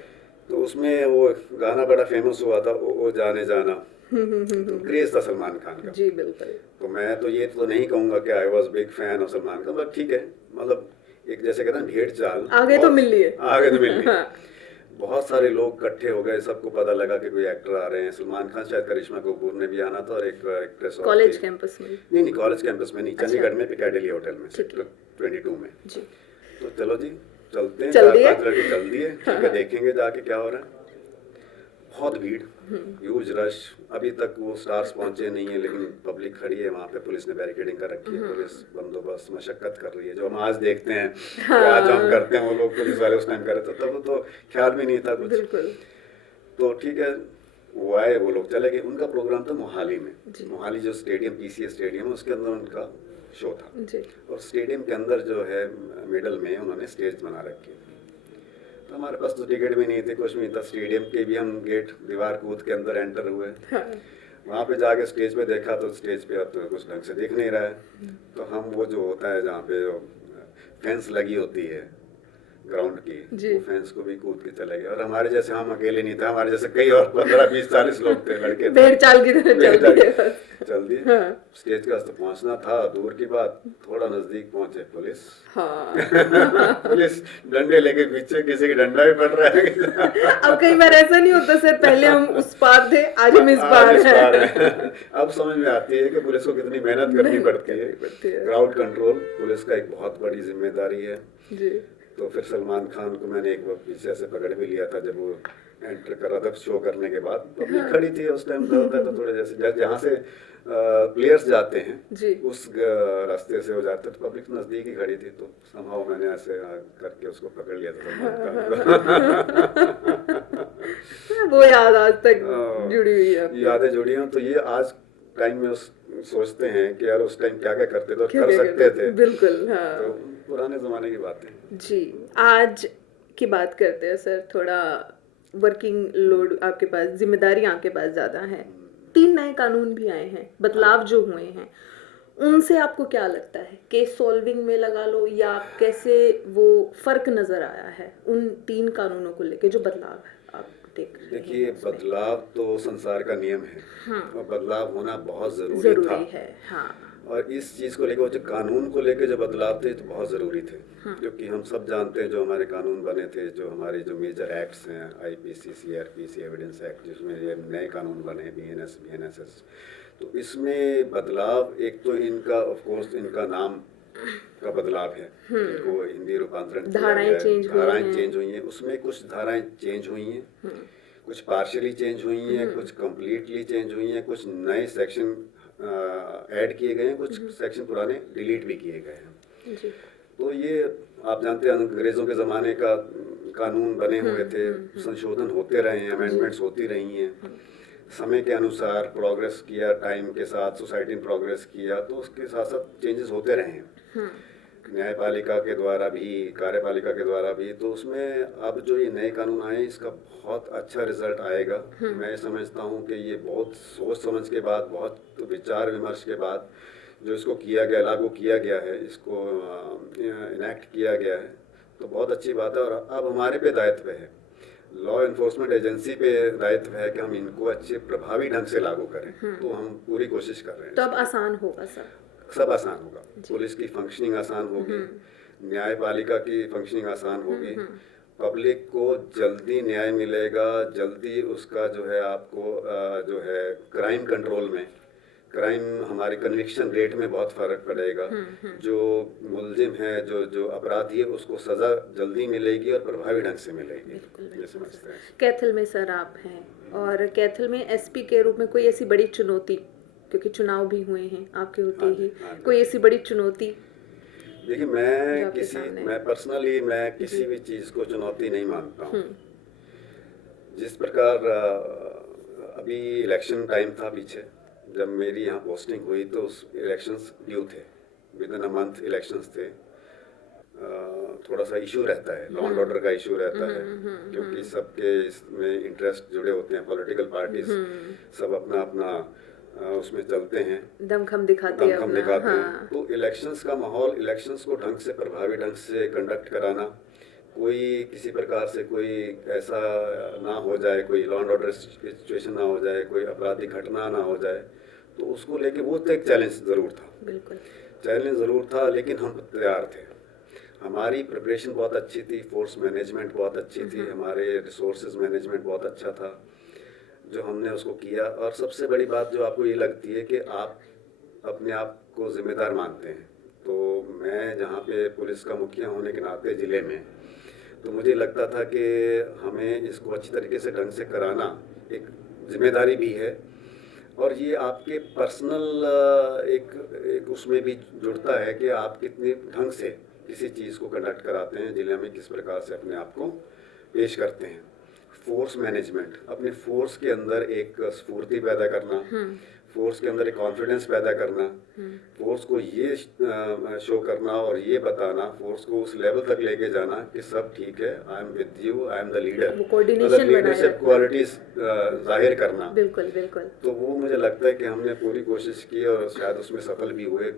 तो उसमें वो गाना बड़ा फेमस हुआ था, ओ जाने जाना। तो क्रेज था सलमान खान का। जी बिल्कुल। तो मैं तो ये तो नहीं कहूँगा कि I was big fan of Salman Khan, but ठीक है, मतलब एक जैसे कहते हैं भेड़ चाल, आगे तो मिल लिए। आगे तो मिल लिए। बहुत सारे लोग इकट्ठे हो गए, सबको पता लगा कि कोई एक्टर आ रहे हैं। सलमान खान, शायद करिश्मा कपूर ने भी आना था, और एक एक्ट्रेस कॉलेज कैंपस में? नहीं, कॉलेज कैंपस में नहीं, चंडीगढ़ में पिकाडेली होटल में, सेक्टर 22 में। जी। तो चलो जी, चलते हैं, चल दिए? 4-5 लड़के चल दिए, ठीक है, देखेंगे जाके क्या हो रहा है। बहुत भीड़, ह्यूज रश। अभी तक वो स्टार्स पहुंचे नहीं है, लेकिन पब्लिक खड़ी है वहाँ पे, पुलिस ने बैरिकेडिंग कर रखी है, पुलिस बंदोबस्त मशक्कत कर रही है, जो हम आज देखते हैं, आज हम करते हैं, वो लोग पुलिस वाले उस टाइम कर रहे थे, तब तो ख्याल भी नहीं था कुछ। बिल्कुल। तो ठीक है, वो आए, वो लोग चले गए। उनका प्रोग्राम था मोहाली में, मोहाली जो स्टेडियम, पीसीए स्टेडियम है, उसके अंदर उनका शो था। और स्टेडियम के अंदर जो है, मिडल में उन्होंने स्टेज बना रखी है। तो हमारे पास तो टिकट भी नहीं थी, कुछ भी नहीं था। स्टेडियम के भी हम गेट दीवार कूद के अंदर एंटर हुए। वहाँ पे जाके स्टेज पे देखा तो स्टेज पे अब तो कुछ ढंग से दिख नहीं रहा है। तो हम वो जो होता है जहाँ पे फेंस लगी होती है ग्राउंड की, वो फेंस को भी कूद के चले गए। और हमारे जैसे हम अकेले नहीं थे, हमारे जैसे कई और 15-20-40 लोग थे, लड़के थे। भेड़ चाल की तरह चल दिए। स्टेज के पास तो पहुंचना था दूर की बात, थोड़ा नजदीक पहुंचे पुलिस। पुलिस डंडे लेके पीछे, किसी की डंडा भी पड़ रहा है। अब कई बार ऐसा नहीं होता सर, पहले हम उस पार थे, आज हम इस पार हैं। अब समझ में आती है कि पुलिस को कितनी मेहनत करनी पड़ती है। क्राउड कंट्रोल पुलिस का एक बहुत बड़ी जिम्मेदारी है जी। तो फिर सलमान खान को मैंने एक बार पीछे से पकड़ भी लिया था, जब वो एंटर कर रहा था शो करने के बाद। पब्लिक खड़ी थी उस टाइम, तो थोड़े जैसे जहाँ से प्लेयर्स जाते हैं जी, उस रास्ते से हो जाते, तो पब्लिक नजदीक ही खड़ी थी। तो समहाउ मैंने ऐसे करके उसको पकड़ लिया था सलमान खान। वो याद आज तक जुड़ी हुई है, यादें जुड़ी हैं। तो ये आज टाइम में सोचते हैं कि यार उस टाइम क्या क्या करते थे और कर सकते थे। बिल्कुल हाँ। तो पुराने जमाने की बात है जी। आज की बात करते हैं सर, थोड़ा वर्किंग लोड आपके पास, जिम्मेदारियां आपके पास ज़्यादा है। 3 नए कानून भी आए हैं, बदलाव जो हुए हैं, उनसे आपको क्या लगता है? केस सॉल्विंग में लगा लो, या कैसे वो फर्क नज़र आया है उन 3 कानूनों को लेके जो बदलाव है आप देख रहे हैं? देखिए, बदलाव तो संसार का नियम है। हाँ। और बदलाव होना बहुत ज़रूरी था है हाँ। और इस चीज़ को लेकर, जो कानून को लेकर जो बदलाव थे तो बहुत ज़रूरी थे। हाँ। क्योंकि हम सब जानते हैं जो हमारे कानून बने थे, जो हमारे जो मेजर एक्ट्स हैं, IPC, CRPC, एविडेंस एक्ट, जिसमें ये नए कानून बने, BNS, BNSS, तो इसमें बदलाव, एक तो इनका ऑफ कोर्स इनका नाम का बदलाव है, इनको हिंदी रूपांतरण, धाराएं चेंज हुई हैं। उसमें कुछ धाराएं चेंज हुई हैं, कुछ पार्शियली चेंज हुई हैं, कुछ कम्प्लीटली चेंज हुई हैं, कुछ नए सेक्शन ऐड किए गए हैं, कुछ सेक्शन पुराने डिलीट भी किए गए हैं। तो ये आप जानते हैं अंग्रेज़ों के ज़माने का कानून बने हुए थे, संशोधन होते रहे हैं, अमेंडमेंट्स होती रही हैं, समय के अनुसार प्रोग्रेस किया, टाइम के साथ सोसाइटी ने प्रोग्रेस किया, तो उसके साथ साथ चेंजेस होते रहे हैं, न्यायपालिका के द्वारा भी, कार्यपालिका के द्वारा भी। तो उसमें अब जो ये नए कानून आए, इसका बहुत अच्छा रिजल्ट आएगा। मैं समझता हूँ कि ये बहुत सोच समझ के बाद, बहुत विचार विमर्श के बाद जो इसको किया गया, लागू किया गया है, इसको इनैक्ट किया गया है, तो बहुत अच्छी बात है। और अब हमारे पे दायित्व है, लॉ इन्फोर्समेंट एजेंसी पे दायित्व है कि हम इनको अच्छे प्रभावी ढंग से लागू करें। तो हम पूरी कोशिश कर रहे हैं। तो अब आसान होगा सब आसान होगा। पुलिस की फंक्शनिंग आसान होगी, न्यायपालिका की फंक्शनिंग आसान होगी, पब्लिक को जल्दी न्याय मिलेगा, जल्दी उसका जो है आपको जो है क्राइम कंट्रोल में, क्राइम हमारे कन्विक्शन रेट में बहुत फ़र्क पड़ेगा। जो मुलजिम है, जो अपराधी है, उसको सज़ा जल्दी मिलेगी और प्रभावी ढंग से मिलेगी। ये समझते हैं। कैथल में सर आप हैं, और कैथल में SP के रूप में कोई ऐसी बड़ी चुनौती, क्योंकि चुनाव भी हुए हैं आपके होते ही, कोई ऐसी बड़ी चुनौती? देखिए, मैं पर्सनली किसी भी चीज़ को चुनौती नहीं मानता हूँ। जिस प्रकार अभी इलेक्शन टाइम था पीछे, जब मेरी यहाँ पोस्टिंग हुई, तो उस इलेक्शंस ड्यू थे, with in a month elections थे। थोड़ा सा इशू रहता है, लॉ एंड ऑर्डर का इशू रहता है, क्योंकि सबके इसमें इंटरेस्ट जुड़े होते हैं, पॉलिटिकल पार्टीज सब अपना अपना उसमें चलते हैं, दमखम दिखाते हैं। तो इलेक्शंस का माहौल, इलेक्शंस को ढंग से, प्रभावी ढंग से कंडक्ट कराना, कोई किसी प्रकार से कोई ऐसा ना हो जाए, कोई लॉ एंड ऑर्डर सिचुएशन ना हो जाए, कोई आपराधिक घटना ना हो जाए, तो उसको लेके वो तो एक चैलेंज ज़रूर था। बिल्कुल चैलेंज ज़रूर था, लेकिन हम तैयार थे। हमारी प्रिपरेशन बहुत अच्छी थी, फोर्स मैनेजमेंट बहुत अच्छी थी, हमारे रिसोर्सेज मैनेजमेंट बहुत अच्छा था, जो हमने उसको किया। और सबसे बड़ी बात जो आपको ये लगती है कि आप अपने आप को ज़िम्मेदार मानते हैं। तो मैं जहाँ पे पुलिस का मुखिया होने के नाते ज़िले में, तो मुझे लगता था कि हमें इसको अच्छी तरीके से ढंग से कराना एक जिम्मेदारी भी है, और ये आपके पर्सनल एक उसमें भी जुड़ता है कि आप कितने ढंग से किसी चीज़ को कंडक्ट कराते हैं, ज़िले में किस प्रकार से अपने आप को पेश करते हैं। फोर्स मैनेजमेंट, अपने फोर्स के अंदर एक स्फूर्ति पैदा करना, फोर्स के अंदर एक कॉन्फिडेंस पैदा करना, फोर्स को ये शो करना और ये बताना, फोर्स को उस लेवल तक लेके जाना कि सब ठीक है, I am with you, I am the leader, वो कोऑर्डिनेशन बनाए लीडरशिप रखना। क्वालिटीज जाहिर करना। बिल्कुल बिल्कुल। तो वो मुझे लगता है कि हमने पूरी कोशिश की और शायद उसमें सफल भी हुए।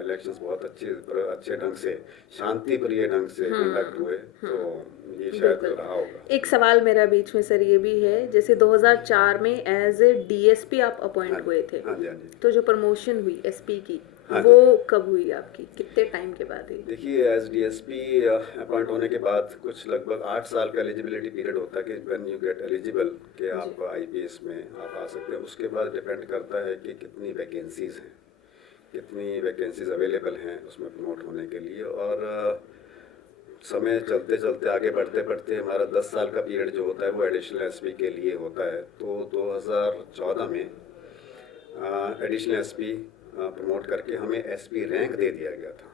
इलेक्शंस बहुत अच्छे ढंग से, शांति प्रिय ढंग से कंडक्ट हुए, तो ये शायद बिल्कुल। रहा होगा। एक सवाल मेरा बीच में सर ये भी है, जैसे 2004 में एज ए डीएसपी आप अपॉइंट हुए थे, हाँ जी, हाँ जी। तो जो प्रमोशन हुई एसपी की, हाँ वो कब हुई आपकी, कितने टाइम के बाद हुई? देखिए, एज डीएसपी अपॉइंट होने के बाद कुछ लगभग 8 साल का एलिजिबिलिटी पीरियड होता है कि व्हेन यू गेट एलिजिबल कि आप आईपीएस में आप आ सकते हैं। उसके बाद डिपेंड करता है कि कितनी वैकेंसीज हैं, कितनी वैकेंसीज अवेलेबल हैं उसमें प्रमोट होने के लिए। और समय चलते चलते आगे बढ़ते बढ़ते हमारा 10 साल का पीरियड जो होता है वो एडिशनल एसपी के लिए होता है। तो 2014 में एडिशनल एसपी प्रमोट करके हमें एसपी रैंक दे दिया गया था।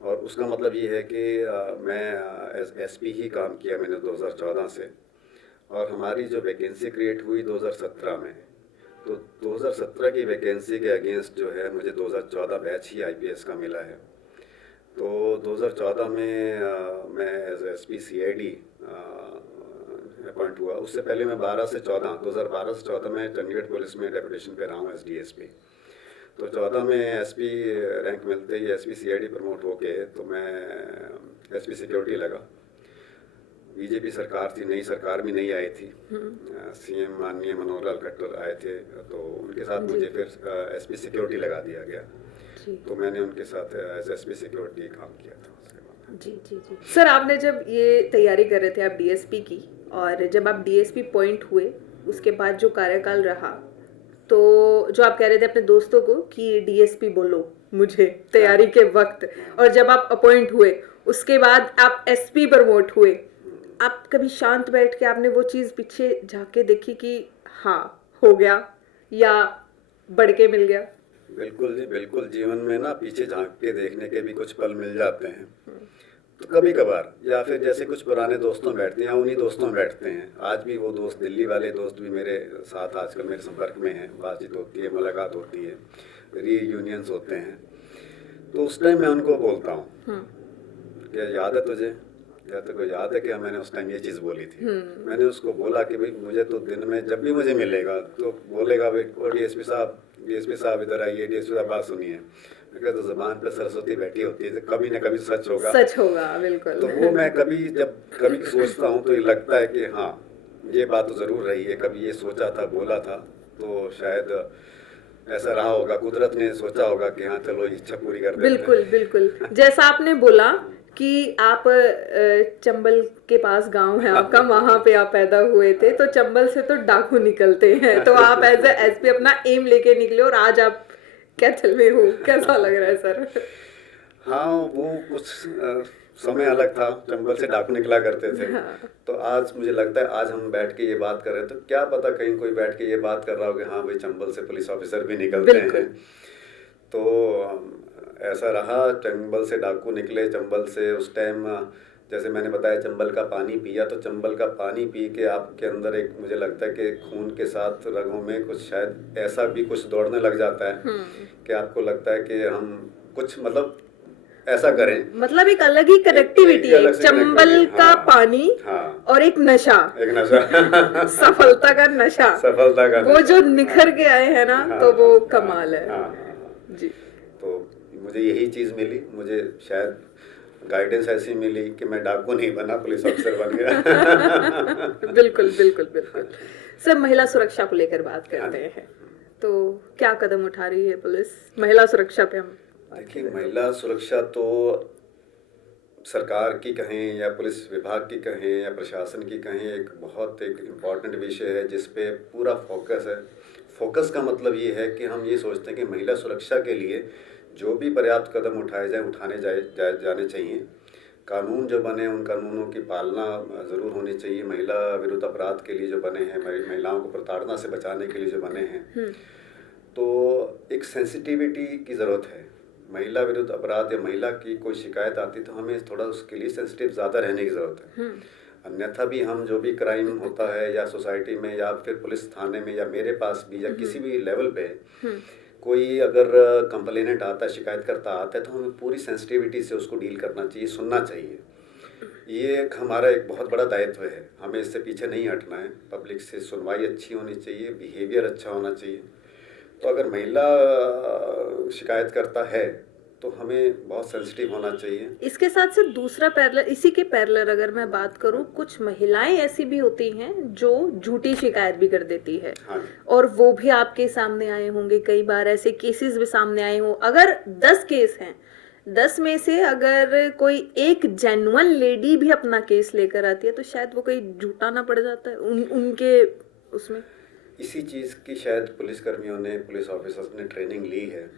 और उसका मतलब ये है कि मैं एज एसपी ही काम किया मैंने 2014 से, और हमारी जो वैकेंसी क्रिएट हुई 2017 में, तो 2017 की वैकेंसी के अगेंस्ट जो है मुझे 2014 बैच ही आईपीएस का मिला है। तो 2014 में मैं एज एसपी सीआईडी अपॉइंट हुआ। उससे पहले मैं 2012 से 14 में चंडीगढ़ पुलिस में डेपुटेशन पे रहा हूँ एस डीएसपी। तो 14 में एसपी रैंक मिलते ही एसपी सीआईडी प्रमोट होके तो मैं एसपी सिक्योरिटी लगा। बीजेपी सरकार थी, नई सरकार भी नहीं आई थी, सीएम माननीय मनोहर लाल खट्टर आए थे, तो उनके साथ मुझे फिर एसपी सिक्योरिटी लगा दिया गया। तो मैंने उनके साथ एज एसपी सिक्योरिटी काम किया था उसके बाद। जी जी जी सर, आपने जब ये तैयारी कर रहे थे आप डीएसपी की, और जब आप डीएसपी पॉइंट हुए उसके बाद जो कार्यकाल रहा, तो जो आप कह रहे थे अपने दोस्तों को कि डीएसपी बोलो मुझे तैयारी के वक्त, और जब आप अपॉइंट हुए उसके बाद आप एसपी प्रमोट हुए, आप कभी शांत बैठ के आपने वो चीज़ पीछे झाके देखी कि हाँ हो गया या बढ़ के मिल गया? बिल्कुल जी, बिल्कुल। जीवन में ना पीछे झांक के देखने के भी कुछ पल मिल जाते हैं। तो कभी कभार, या फिर जैसे कुछ पुराने दोस्तों बैठते हैं, उन्हीं दोस्तों बैठते हैं। आज भी वो दोस्त, दिल्ली वाले दोस्त भी मेरे साथ आजकल मेरे संपर्क में हैं, बातचीत होती है, मुलाकात होती है, रीयूनियंस होते हैं। तो उस टाइम मैं उनको बोलता हूँ क्या याद है तुझे, या तो को याद है कि मैंने उस टाइम ये चीज़ बोली थी। मैंने उसको बोला कि भाई मुझे तो दिन में जब भी मुझे मिलेगा तो बोलेगा भाई ओ डीएसपी साहब इधर आइए, डीएसपी साहब बात सुनिए। मैं कहता तो ज़बान पे सरस्वती बैठी होती है, कभी ना कभी सच होगा, सच होगा, बिल्कुल। तो वो मैं जब कभी सोचता हूँ तो ये लगता है कि हाँ ये बात तो ज़रूर रही है, कभी ये सोचा था, बोला था, तो शायद ऐसा रहा होगा, कुदरत ने सोचा होगा कि हाँ चलो इच्छा पूरी कर देते हैं। बिल्कुल बिल्कुल। जैसा आपने बोला कि आप चंबल के पास गांव है आपका, वहां पे आप पैदा हुए थे, तो चंबल से तो डाकू निकलते हैं, तो आप एज ए एसपी अपना एम लेके निकले और आज आप कैथल में हो, कैसा लग रहा है सर? हाँ, वो कुछ समय अलग था, चंबल से डाकू निकला करते थे। तो आज मुझे लगता है आज हम बैठ के ये बात कर रहे हैं तो क्या पता कहीं कोई बैठ के ये बात कर रहा हो कि हाँ भाई चंबल से पुलिस ऑफिसर भी निकलते हैं। तो ऐसा रहा, चंबल से डाकू निकले। चंबल से उस टाइम जैसे मैंने बताया चंबल का पानी पिया, तो चंबल का पानी पी के आपके अंदर एक, मुझे लगता है कि खून के साथ रगों में कुछ शायद ऐसा भी कुछ दौड़ने लग जाता है कि आपको लगता है कि हम कुछ मतलब ऐसा करें, मतलब एक अलग ही कनेक्टिविटी है, चंबल का पानी और एक नशा, सफलता का नशा, वो जो निखर के आए हैं ना, तो वो कमाल है जी। तो मुझे यही चीज़ मिली, मुझे शायद गाइडेंस ऐसी मिली कि मैं डाकू नहीं बना, पुलिस ऑफिसर बन गया। बिल्कुल बिल्कुल बिल्कुल। सर, महिला सुरक्षा को लेकर बात करते हैं, तो क्या कदम उठा रही है पुलिस महिला सुरक्षा पे? हम देखिए, महिला सुरक्षा तो सरकार की कहें या पुलिस विभाग की कहें या प्रशासन की कहें, एक इम्पॉर्टेंट विषय है जिस पे पूरा फोकस है। फोकस का मतलब ये है कि हम ये सोचते हैं कि महिला सुरक्षा के लिए जो भी पर्याप्त कदम उठाने जाने चाहिए। कानून जो बने उन कानूनों की पालना ज़रूर होनी चाहिए। महिला विरुद्ध अपराध के लिए जो बने हैं, महिलाओं को प्रताड़ना से बचाने के लिए जो बने हैं, तो एक सेंसिटिविटी की ज़रूरत है। महिला विरुद्ध अपराध या महिला की कोई शिकायत आती तो हमें थोड़ा उसके लिए सेंसिटिव ज़्यादा रहने की ज़रूरत है। अन्यथा भी हम जो भी क्राइम होता है या सोसाइटी में या फिर पुलिस थाने में या मेरे पास भी या किसी भी लेवल पे कोई अगर कंप्लेनेंट आता है, शिकायतकर्ता आता है, तो हमें पूरी सेंसिटिविटी से उसको डील करना चाहिए, सुनना चाहिए। ये एक हमारा एक बहुत बड़ा दायित्व है, हमें इससे पीछे नहीं हटना है। पब्लिक से सुनवाई अच्छी होनी चाहिए, बिहेवियर अच्छा होना चाहिए। तो अगर महिला शिकायत करता है तो हमें बहुत सेंसिटिव होना चाहिए। इसके साथ से दूसरा पैरेलल, इसी के पैरेलल अगर मैं बात करूं, कुछ महिलाएं ऐसी भी होती हैं जो झूठी शिकायत भी कर देती है। हाँ। और वो भी आपके सामने आए होंगे, कई बार ऐसे केसेस भी सामने आए हों। अगर 10 केस हैं, 10 में से अगर कोई एक जेन्युइन लेडी भी अपना केस लेकर आती है तो शायद वो कोई झूठा ना पड़ जाता है उनके उसमें। इसी चीज़ की शायद पुलिसकर्मियों ने, पुलिस ऑफिसर्स ने ट्रेनिंग ली है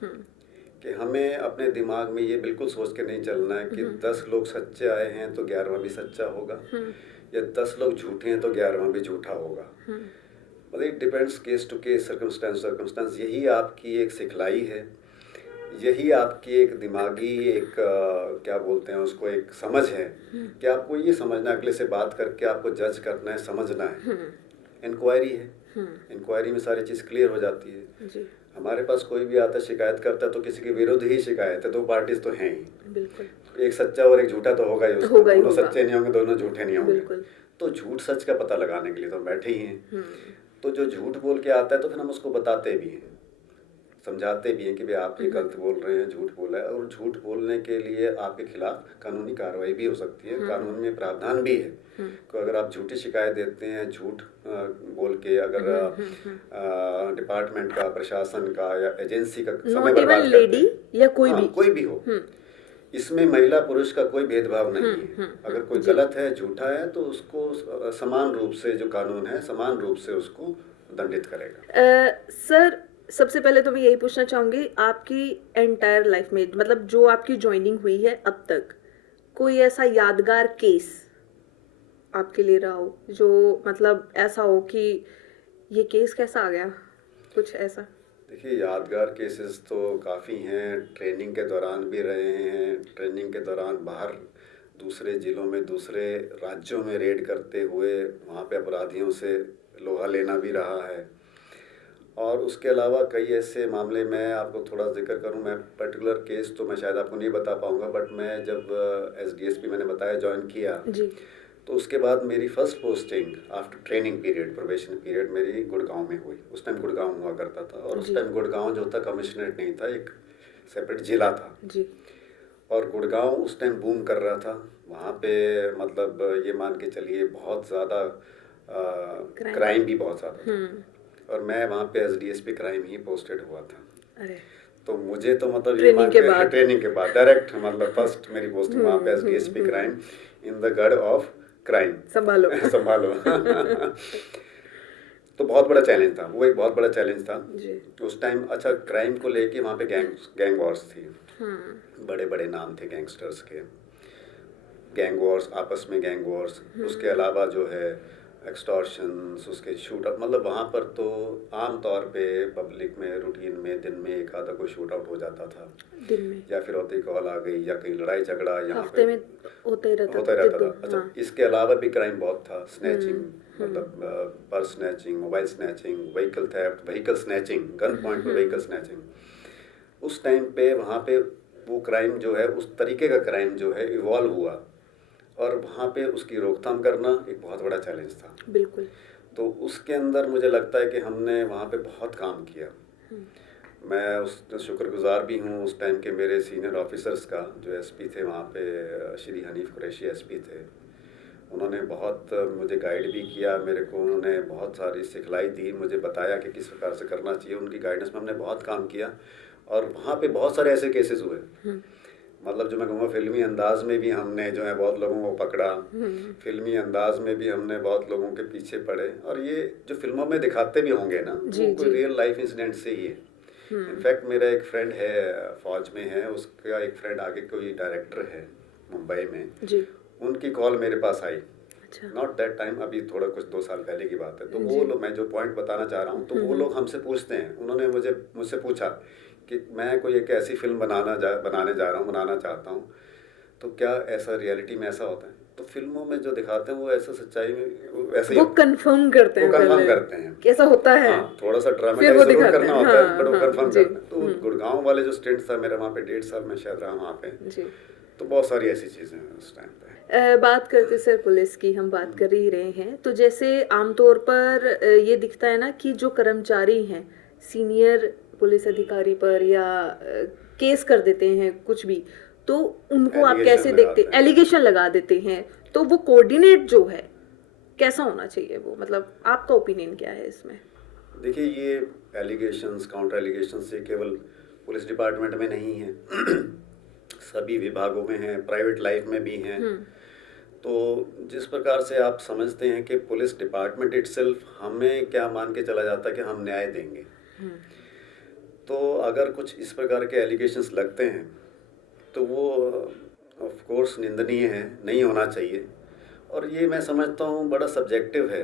कि हमें अपने दिमाग में ये बिल्कुल सोच के नहीं चलना है कि 10 लोग सच्चे आए हैं तो 11वां भी सच्चा होगा, या 10 लोग झूठे हैं तो 11वां भी झूठा होगा। मतलब it depends case to case, circumstance. यही आपकी एक सिखलाई है, यही आपकी एक दिमागी एक क्या बोलते हैं उसको, एक समझ है कि आपको ये समझना है, अगले से बात करके आपको जज करना है, समझना है। इंक्वायरी है, इंक्वायरी में सारी चीज़ क्लियर हो जाती है जी। हमारे पास कोई भी आता शिकायत करता है तो किसी के विरुद्ध ही शिकायत है, दो पार्टीज तो हैं ही। बिल्कुल। एक सच्चा और एक झूठा तो होगा ही, दोनों सच्चे नहीं होंगे, दोनों झूठे नहीं होंगे। तो झूठ सच का पता लगाने के लिए तो हम बैठे ही हैं। तो जो झूठ बोल के आता है तो फिर हम उसको बताते भी हैं, समझाते भी हैं कि भाई आप ये गलत बोल रहे हैं, झूठ बोला है। और झूठ बोलने के लिए आपके खिलाफ कानूनी कार्रवाई भी हो सकती है, कानून में प्रावधान भी है कि अगर आप झूठी शिकायत देते हैं, झूठ बोल के अगर डिपार्टमेंट का, प्रशासन का या एजेंसी का समय बर्बाद करते हैं, या कोई भी हो, इसमें महिला पुरुष का कोई भेदभाव नहीं है। अगर कोई गलत है, झूठा है, तो उसको समान रूप से जो कानून है समान रूप से उसको दंडित करेगा। सर, सबसे पहले तो मैं यही पूछना चाहूंगी, आपकी एंटायर लाइफ में, मतलब जो आपकी ज्वाइनिंग हुई है अब तक, कोई ऐसा यादगार केस आपके लिए रहा हो जो मतलब ऐसा हो कि ये केस कैसा आ गया, कुछ ऐसा? देखिए, यादगार केसेस तो काफ़ी हैं। ट्रेनिंग के दौरान भी रहे हैं, ट्रेनिंग के दौरान बाहर दूसरे ज़िलों में, दूसरे राज्यों में रेड करते हुए वहाँ पे अपराधियों से लोहा लेना भी रहा है। और उसके अलावा कई ऐसे मामले, मैं आपको थोड़ा जिक्र करूं, मैं पर्टिकुलर केस तो मैं शायद आपको नहीं बता पाऊंगा, बट मैं जब एसडीएसपी मैंने बताया ज्वाइन किया जी, तो उसके बाद मेरी first posting after training period, probation period, मेरी गुड़गांव में हुई। उस टाइम गुड़गांव हुआ करता था, और उस टाइम गुड़गांव जो था कमिश्नरेट नहीं था, एक सेपरेट जिला था जी। और गुड़गांव उस टाइम बूम कर रहा था। वहाँ पे मतलब ये मान के चलिए बहुत ज़्यादा क्राइम भी बहुत ज़्यादा था, और मैं वहाँ पे एसडीएसपी क्राइम ही पोस्टेड हुआ था। अरे, तो मुझे तो मतलब ट्रेनिंग के बाद डायरेक्ट मतलब फर्स्ट मेरी पोस्टिंग वहाँ पे एसडीएसपी क्राइम इन द गढ़ ऑफ क्राइम, संभालो संभालो। तो बहुत बड़ा चैलेंज था वो, एक बहुत बड़ा चैलेंज था जी। उस टाइम। अच्छा, क्राइम को लेके वहाँ पे गैंग वॉर्स थी, बड़े बड़े नाम थे गैंगस्टर्स के, गैंग वॉर्स, आपस में गैंग वॉर्स। उसके अलावा जो है एक्सटॉर्शंस, उसके शूट आउट, मतलब वहाँ पर तो आम तौर पे पब्लिक में रूटीन में दिन में एक आधा कोई शूट आउट हो जाता था, दिन में, या फिर होती कॉल आ गई, या कहीं लड़ाई झगड़ा यहाँ हफ्ते पे में होता ही रहता था। अच्छा, इसके अलावा भी क्राइम बहुत था, स्नैचिंग, मतलब purse snatching, mobile snatching, vehicle theft, vehicle snatching, gun point पर व्हीकल स्नैचिंग। उस टाइम पे वहाँ पे वो क्राइम जो है, उस तरीके का क्राइम जो है इवॉल्व हुआ, और वहाँ पे उसकी रोकथाम करना एक बहुत बड़ा चैलेंज था। बिल्कुल। तो उसके अंदर मुझे लगता है कि हमने वहाँ पे बहुत काम किया। मैं उस शुक्रगुजार भी हूँ उस टाइम के मेरे सीनियर ऑफिसर्स का, जो एसपी थे वहाँ पे, श्री हनीफ कुरैशी एसपी थे। उन्होंने बहुत मुझे गाइड भी किया, मेरे को उन्होंने बहुत सारी सिखलाई दी, मुझे बताया कि किस प्रकार से करना चाहिए। उनकी गाइडेंस में हमने बहुत काम किया, और वहाँ पे बहुत सारे ऐसे केसेस हुए, मतलब जो मैं कहूँगा फिल्मी अंदाज में भी हमने जो है बहुत लोगों को पकड़ा, फिल्मी अंदाज में भी हमने बहुत लोगों के पीछे पड़े। और ये जो फिल्मों में दिखाते भी होंगे ना, वो कोई रियल लाइफ इंसिडेंट से ही है। इनफैक्ट मेरा एक फ्रेंड है, फौज में है, उसका एक फ्रेंड आगे कोई डायरेक्टर है मुंबई में जी। उनकी कॉल मेरे पास आई, नॉट दैट टाइम, अभी थोड़ा कुछ 2 साल पहले की बात है। तो वो लोग, मैं जो पॉइंट बताना चाह रहा हूँ, तो वो लोग हमसे पूछते हैं, उन्होंने मुझसे पूछा कि मैं कोई एक ऐसी फिल्म बनाना चाहता हूँ, तो क्या ऐसा रियलिटी में ऐसा होता है? तो फिल्मों में जो दिखाते हैं वो ऐसा सच्चाई में वैसे ही वो कंफर्म करते हैं, वो कंफर्म पहले करते हैं। कैसा होता है, हाँ, थोड़ा सा फिर ड्रामेटाइज वो जरूर दिखाते करना हैं। होता है, हाँ बट वो हाँ कंफर्म जी। करते हैं। तो गुड़गांव वाले जो स्टेंट था मेरा, वहाँ पे 1.5 साल मैं शायद रहा वहाँ पे, जी। तो बहुत सारी ऐसी चीज़ें हैं उस टाइम पे। बात करते सर पुलिस की, हम बात कर ही रहे हैं, तो जैसे आमतौर पर ये दिखता है ना कि जो कर्मचारी हैं सीनियर पुलिस अधिकारी पर या केस कर देते हैं कुछ भी, तो उनको आप एलिगेशन कैसे देखते, लगाते हैं। एलिगेशन लगा देते हैं, तो वो कोऑर्डिनेट जो है कैसा होना चाहिए वो, मतलब आपका ओपिनियन क्या है इसमें? देखिए, ये एलिगेशंस, काउंटर एलिगेशंस से केवल पुलिस डिपार्टमेंट में नहीं है, सभी विभागों में हैं, प्राइवेट लाइफ में भी हैं। तो जिस प्रकार से आप समझते हैं कि पुलिस डिपार्टमेंट इटसेल्फ हमें क्या मान के चला जाता है कि हम न्याय देंगे, तो अगर कुछ इस प्रकार के एलिगेशंस लगते हैं तो वो ऑफ कोर्स निंदनीय है, नहीं होना चाहिए। और ये मैं समझता हूँ बड़ा सब्जेक्टिव है।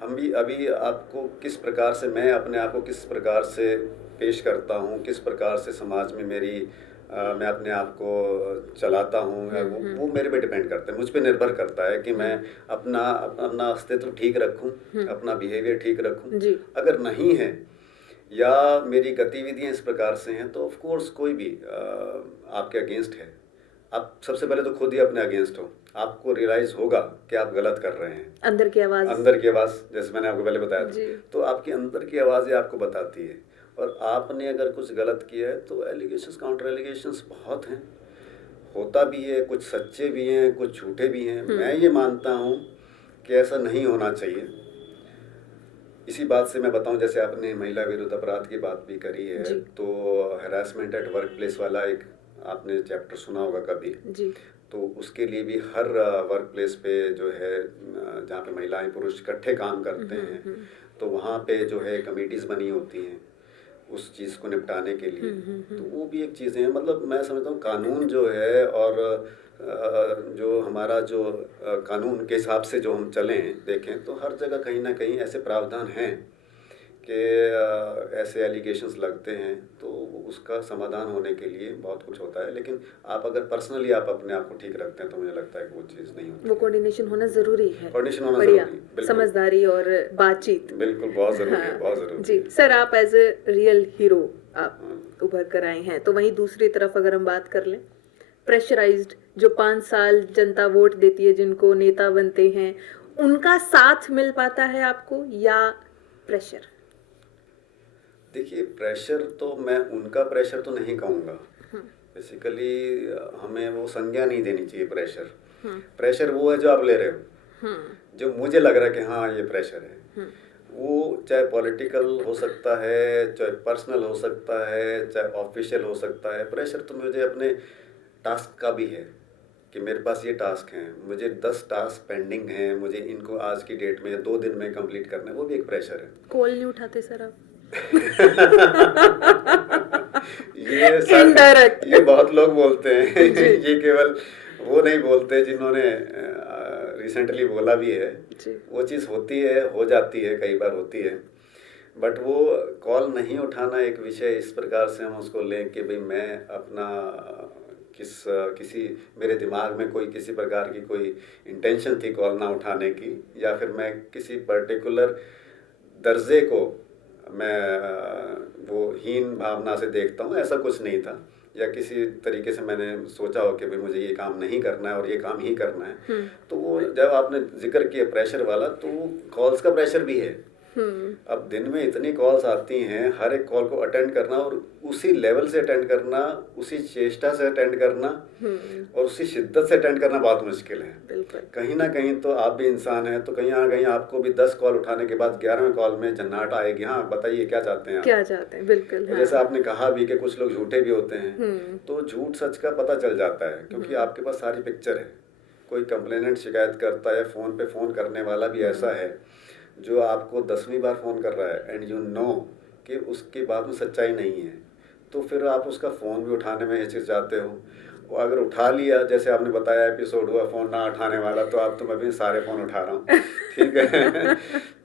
हम भी अभी आपको किस प्रकार से, मैं अपने आप को किस प्रकार से पेश करता हूँ, किस प्रकार से समाज में मैं अपने आप को चलाता हूँ, वो मेरे पे डिपेंड करता है, मुझ पे निर्भर करता है कि मैं अपना अस्तित्व ठीक रखूँ, अपना बिहेवियर ठीक रखूँ। जी। अगर नहीं है या मेरी गतिविधियाँ इस प्रकार से हैं तो ऑफ कोर्स कोई भी आपके अगेंस्ट है। आप सबसे पहले तो खुद ही अपने अगेंस्ट हो, आपको रियलाइज होगा कि आप गलत कर रहे हैं। अंदर की आवाज़, अंदर की आवाज़, जैसे मैंने आपको पहले बताया जी। था, तो आपकी अंदर की आवाज़ ही आपको बताती है। और आपने अगर कुछ गलत किया है तो एलिगेशंस, काउंटर एलिगेशंस बहुत हैं, होता भी है, कुछ सच्चे भी हैं, कुछ झूठे भी हैं। मैं ये मानता हूँ कि ऐसा नहीं होना चाहिए। इसी बात से मैं बताऊं, जैसे आपने महिला विरुद्ध अपराध की बात भी करी है, जी। तो हैरासमेंट एट वर्क प्लेस वाला एक आपने चैप्टर सुना होगा कभी, जी। तो उसके लिए भी हर वर्क प्लेस पे जो है जहाँ पे महिलाएं पुरुष इकट्ठे काम करते हैं, तो वहाँ पे जो है कमेटीज़ बनी होती हैं उस चीज़ को निपटाने के लिए। तो वो भी एक चीज़ें हैं। मतलब मैं समझता हूँ कानून जो है और जो हमारा जो कानून के हिसाब से जो हम चलें, देखें तो हर जगह कहीं ना कहीं ऐसे प्रावधान हैं कि ऐसे एलिगेशंस लगते हैं तो उसका समाधान होने के लिए बहुत कुछ होता है। लेकिन आप अगर पर्सनली आप अपने आप को ठीक रखते हैं तो मुझे लगता है कि वो चीज़ नहीं होती। वो कोऑर्डिनेशन होना ज़रूरी है, कोऑर्डिनेशन होना बढ़िया, ज़रूरी, बिल्कुल समझदारी और बातचीत, बिल्कुल बहुत ज़रूरी है, हाँ। बहुत ज़रूरी जी है। सर, आप एज ए रियल हीरो आप उभर कर आए हैं, तो वहीं दूसरी तरफ अगर हम बात कर लें, प्रेशराइज्ड जो 5 साल जनता वोट देती है, जिनको नेता बनते हैं, उनका साथ मिल पाता है आपको या प्रेशर? देखिए, प्रेशर तो मैं उनका प्रेशर तो नहीं कहूँगा। बेसिकली हमें वो संज्ञा नहीं देनी चाहिए प्रेशर। प्रेशर वो है जो आप ले रहे हो, जो मुझे लग रहा है कि हाँ ये प्रेशर है। वो चाहे पॉलिटिकल हो सकता है, चाहे पर्सनल हो सकता है, चाहे ऑफिशियल हो सकता है। प्रेशर तो मुझे अपने टास्क का भी है कि मेरे पास ये टास्क हैं, मुझे 10 टास्क पेंडिंग हैं, मुझे इनको आज की डेट में 2 दिन में कंप्लीट करना है, वो भी एक प्रेशर है। कॉल नहीं उठाते सर आप? ये बहुत लोग बोलते हैं। ये केवल वो नहीं बोलते जिन्होंने रिसेंटली बोला भी है। वो चीज़ होती है, हो जाती है, कई बार होती है, बट वो कॉल नहीं उठाना एक विषय इस प्रकार से हम उसको लें कि भाई मैं अपना किसी मेरे दिमाग में कोई किसी प्रकार की कोई इंटेंशन थी कॉल ना उठाने की, या फिर मैं किसी पर्टिकुलर दर्जे को मैं वो हीन भावना से देखता हूँ, ऐसा कुछ नहीं था। या किसी तरीके से मैंने सोचा हो कि भाई मुझे ये काम नहीं करना है और ये काम ही करना है। तो वो जब आपने जिक्र किया प्रेशर वाला, तो वो कॉल्स का प्रेशर भी है। अब दिन में इतनी कॉल्स आती हैं, हर एक कॉल को अटेंड करना और उसी लेवल से अटेंड करना, उसी चेष्टा से अटेंड करना और उसी शिद्दत से अटेंड करना बहुत मुश्किल है। कहीं ना कहीं तो आप भी इंसान हैं, तो कहीं ना कहीं आपको भी 10 कॉल उठाने के बाद 11वें कॉल में झन्नाट आएगी। हाँ बताइए क्या चाहते हैं आप, क्या चाहते हैं, बिल्कुल। हाँ। जैसे आपने कहा भी कि कुछ लोग झूठे भी होते हैं, तो झूठ सच का पता चल जाता है क्योंकि आपके पास सारी पिक्चर है। कोई कंप्लेनेंट शिकायत करता है, फ़ोन पे फ़ोन करने वाला भी ऐसा है जो आपको 10वीं बार फ़ोन कर रहा है एंड यू नो कि उसके बाद में सच्चाई नहीं है, तो फिर आप उसका फ़ोन भी उठाने में हिचकिचाते हो। और अगर उठा लिया, जैसे आपने बताया एपिसोड हुआ फ़ोन ना उठाने वाला, तो आप तो मैं भी सारे फ़ोन उठा रहा हूँ, ठीक है।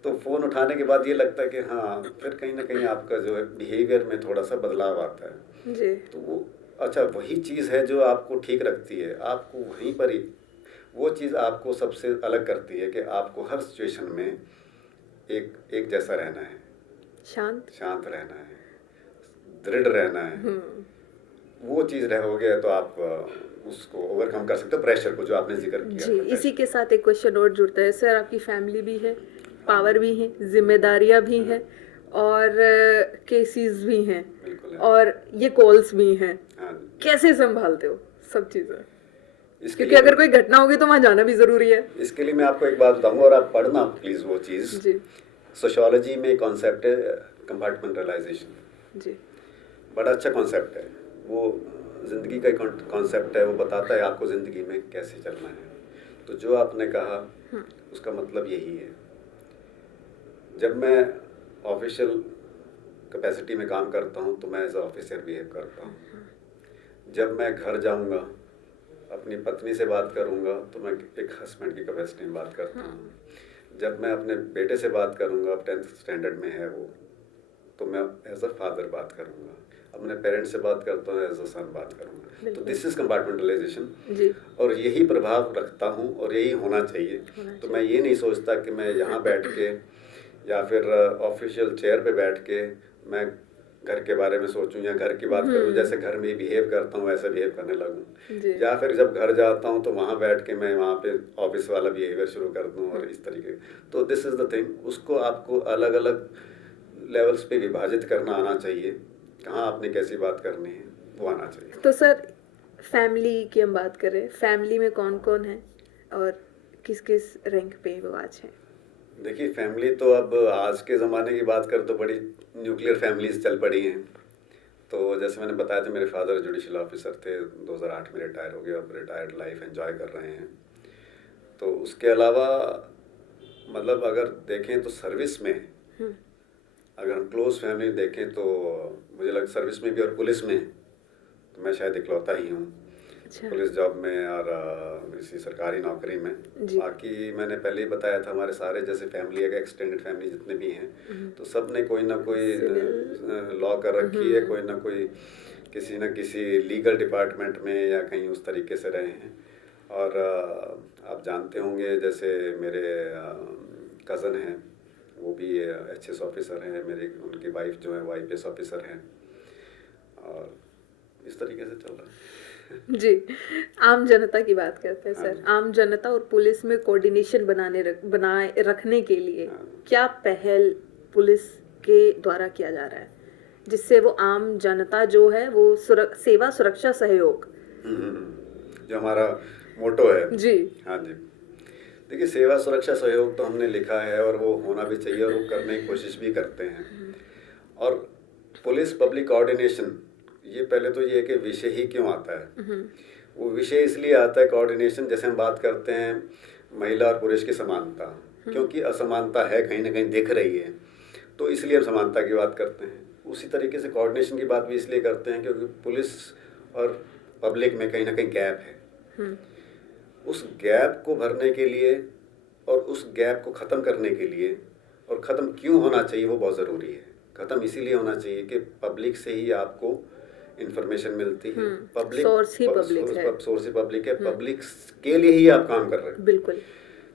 तो फ़ोन उठाने के बाद ये लगता है कि हाँ, फिर कहीं ना कहीं आपका जो है बिहेवियर में थोड़ा सा बदलाव आता है जी। तो वो अच्छा वही चीज़ है जो आपको ठीक रखती है, आपको वहीं पर ही वो चीज़ आपको सबसे अलग करती है कि आपको हर सिचुएशन में एक जैसा रहना है, शांत रहना है, दृढ़ रहना है। वो चीज़ रहोगे तो आप उसको ओवरकम कर सकते हो, प्रेशर को, जो आपने जिक्र किया जी। इसी के साथ एक क्वेश्चन और जुड़ता है सर, आपकी फैमिली भी है, पावर भी है, जिम्मेदारियां भी हैं, और केसेस भी हैं, और ये कॉल्स भी हैं। कैसे संभालते हो सब चीज़ें? क्योंकि अगर कोई घटना होगी तो वहाँ जाना भी ज़रूरी है। इसके लिए मैं आपको एक बात बताऊंगा, और आप पढ़ना प्लीज़ वो चीज़। जी। सोशियोलॉजी में कॉन्सेप्ट है कंपार्टमेंटलाइजेशन। जी। बड़ा अच्छा कॉन्सेप्ट है वो, ज़िंदगी का कॉन्सेप्ट है। वो बताता है आपको ज़िंदगी में कैसे चलना है। तो जो आपने कहा उसका मतलब यही है। जब मैं ऑफिशियल कैपेसिटी में काम करता हूँ तो मैं एज ऑफिसर बिहेव करता हूँ। जब मैं घर जाऊँगा, अपनी पत्नी से बात करूँगा, तो मैं एक हस्बैंड की कैपेसिटी में बात करता हूँ। जब मैं अपने बेटे से बात करूँगा, अब 10th स्टैंडर्ड में है वो, तो मैं एज अ फादर बात करूँगा। अपने पेरेंट्स से बात करता हूँ, एज अ सन बात करूँगा। तो दिस इज़ कंपार्टमेंटलाइजेशन, और यही प्रभाव रखता हूँ और यही होना चाहिए। तो मैं ये नहीं सोचता कि मैं यहाँ बैठ के या फिर ऑफिशियल चेयर पे बैठ के मैं घर के बारे में सोचूं या घर की बात करूं, जैसे घर में बिहेव करता हूं वैसे बिहेव करने लगूं, या फिर जब घर जाता हूं तो वहां बैठ के मैं वहां पे ऑफिस वाला बिहेवियर शुरू कर दूं, और इस तरीके। तो दिस इज़ द थिंग। उसको आपको अलग अलग लेवल्स पे विभाजित करना आना चाहिए। कहाँ आपने कैसी बात करनी है वो आना चाहिए। तो सर, फैमिली की हम बात करें, फैमिली में कौन कौन है और किस किस रैंक पे वो आज हैं? देखिए, फैमिली तो अब आज के ज़माने की बात करें तो बड़ी न्यूक्लियर फैमिलीज चल पड़ी हैं। तो जैसे मैंने बताया था, मेरे फादर जुडिशल ऑफिसर थे, 2008 में रिटायर हो गए, अब रिटायर्ड लाइफ एंजॉय कर रहे हैं। तो उसके अलावा मतलब अगर देखें तो सर्विस में, अगर हम क्लोज फैमिली देखें तो मुझे लगता सर्विस में भी और पुलिस में तो मैं शायद इकलौता ही हूँ। अच्छा। पुलिस जॉब में और इसी सरकारी नौकरी में। बाकी मैंने पहले ही बताया था, हमारे सारे जैसे फैमिली है, एक्सटेंडेड फैमिली जितने भी हैं, तो सब ने कोई ना कोई लॉ कर रखी है, कोई ना कोई किसी न किसी लीगल डिपार्टमेंट में या कहीं उस तरीके से रहे हैं। और आप जानते होंगे, जैसे मेरे कज़न हैं, वो भी HS ऑफिसर हैं, मेरी उनकी वाइफ जो है वो IPS ऑफिसर हैं, और इस तरीके से चल रहा है। जी। आम जनता की बात करते हैं सर। आम जनता और पुलिस में कोऑर्डिनेशन बनाए रखने के लिए क्या पहल पुलिस के द्वारा किया जा रहा है, जिससे वो आम जनता जो है वो सेवा सुरक्षा सहयोग, जो हमारा मोटो है। जी। हाँ जी। देखिए, सेवा सुरक्षा सहयोग तो हमने लिखा है और वो होना भी चाहिए, और वो करने की कोशिश भी करते हैं। और पुलिस पब्लिक कोऑर्डिनेशन, ये पहले तो ये है कि विषय ही क्यों आता है। वो विषय इसलिए आता है कोऑर्डिनेशन, जैसे हम बात करते हैं महिला और पुरुष की समानता, क्योंकि असमानता है, कहीं ना कहीं दिख रही है, तो इसलिए हम समानता की बात करते हैं। उसी तरीके से कोऑर्डिनेशन की बात भी इसलिए करते हैं क्योंकि पुलिस और पब्लिक में कहीं ना कहीं गैप है। उस गैप को भरने के लिए और उस गैप को ख़त्म करने के लिए, और ख़त्म क्यों होना चाहिए वो बहुत ज़रूरी है। ख़त्म इसीलिए होना चाहिए कि पब्लिक से ही आपको इंफॉर्मेशन मिलती है। पब्लिक सोर्स ही पब्लिक है, पब्लिक के लिए ही आप काम कर रहे हैं। बिल्कुल,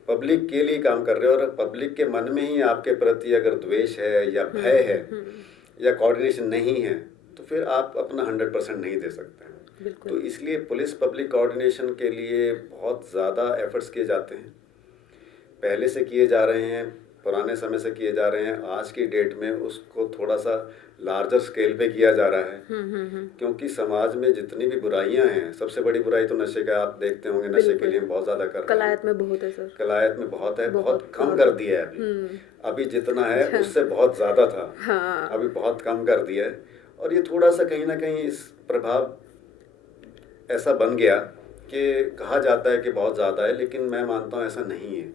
पब्लिक के लिए काम कर रहे हो, और पब्लिक के मन में ही आपके प्रति अगर द्वेष है या भय है या कोऑर्डिनेशन नहीं है, तो फिर आप अपना 100% नहीं दे सकते। तो इसलिए पुलिस पब्लिक कोऑर्डिनेशन के लिए बहुत ज़्यादा एफर्ट्स किए जाते हैं, पहले से किए जा रहे हैं, पुराने समय से किए जा रहे हैं। आज की डेट में उसको थोड़ा सा लार्जर स्केल पे किया जा रहा है, क्योंकि समाज में जितनी भी बुराइयां हैं, सबसे बड़ी बुराई तो नशे का, आप देखते होंगे नशे के लिए बहुत ज़्यादा कर रहे हैं। कलायत में बहुत है सर, कलायत में बहुत है, बहुत कम कर दिया है अभी जितना है उससे बहुत ज़्यादा था। हाँ। अभी बहुत कम कर दिया है, और ये थोड़ा सा कहीं ना कहीं इस प्रभाव ऐसा बन गया कि कहा जाता है कि बहुत ज़्यादा है, लेकिन मैं मानता हूँ ऐसा नहीं है।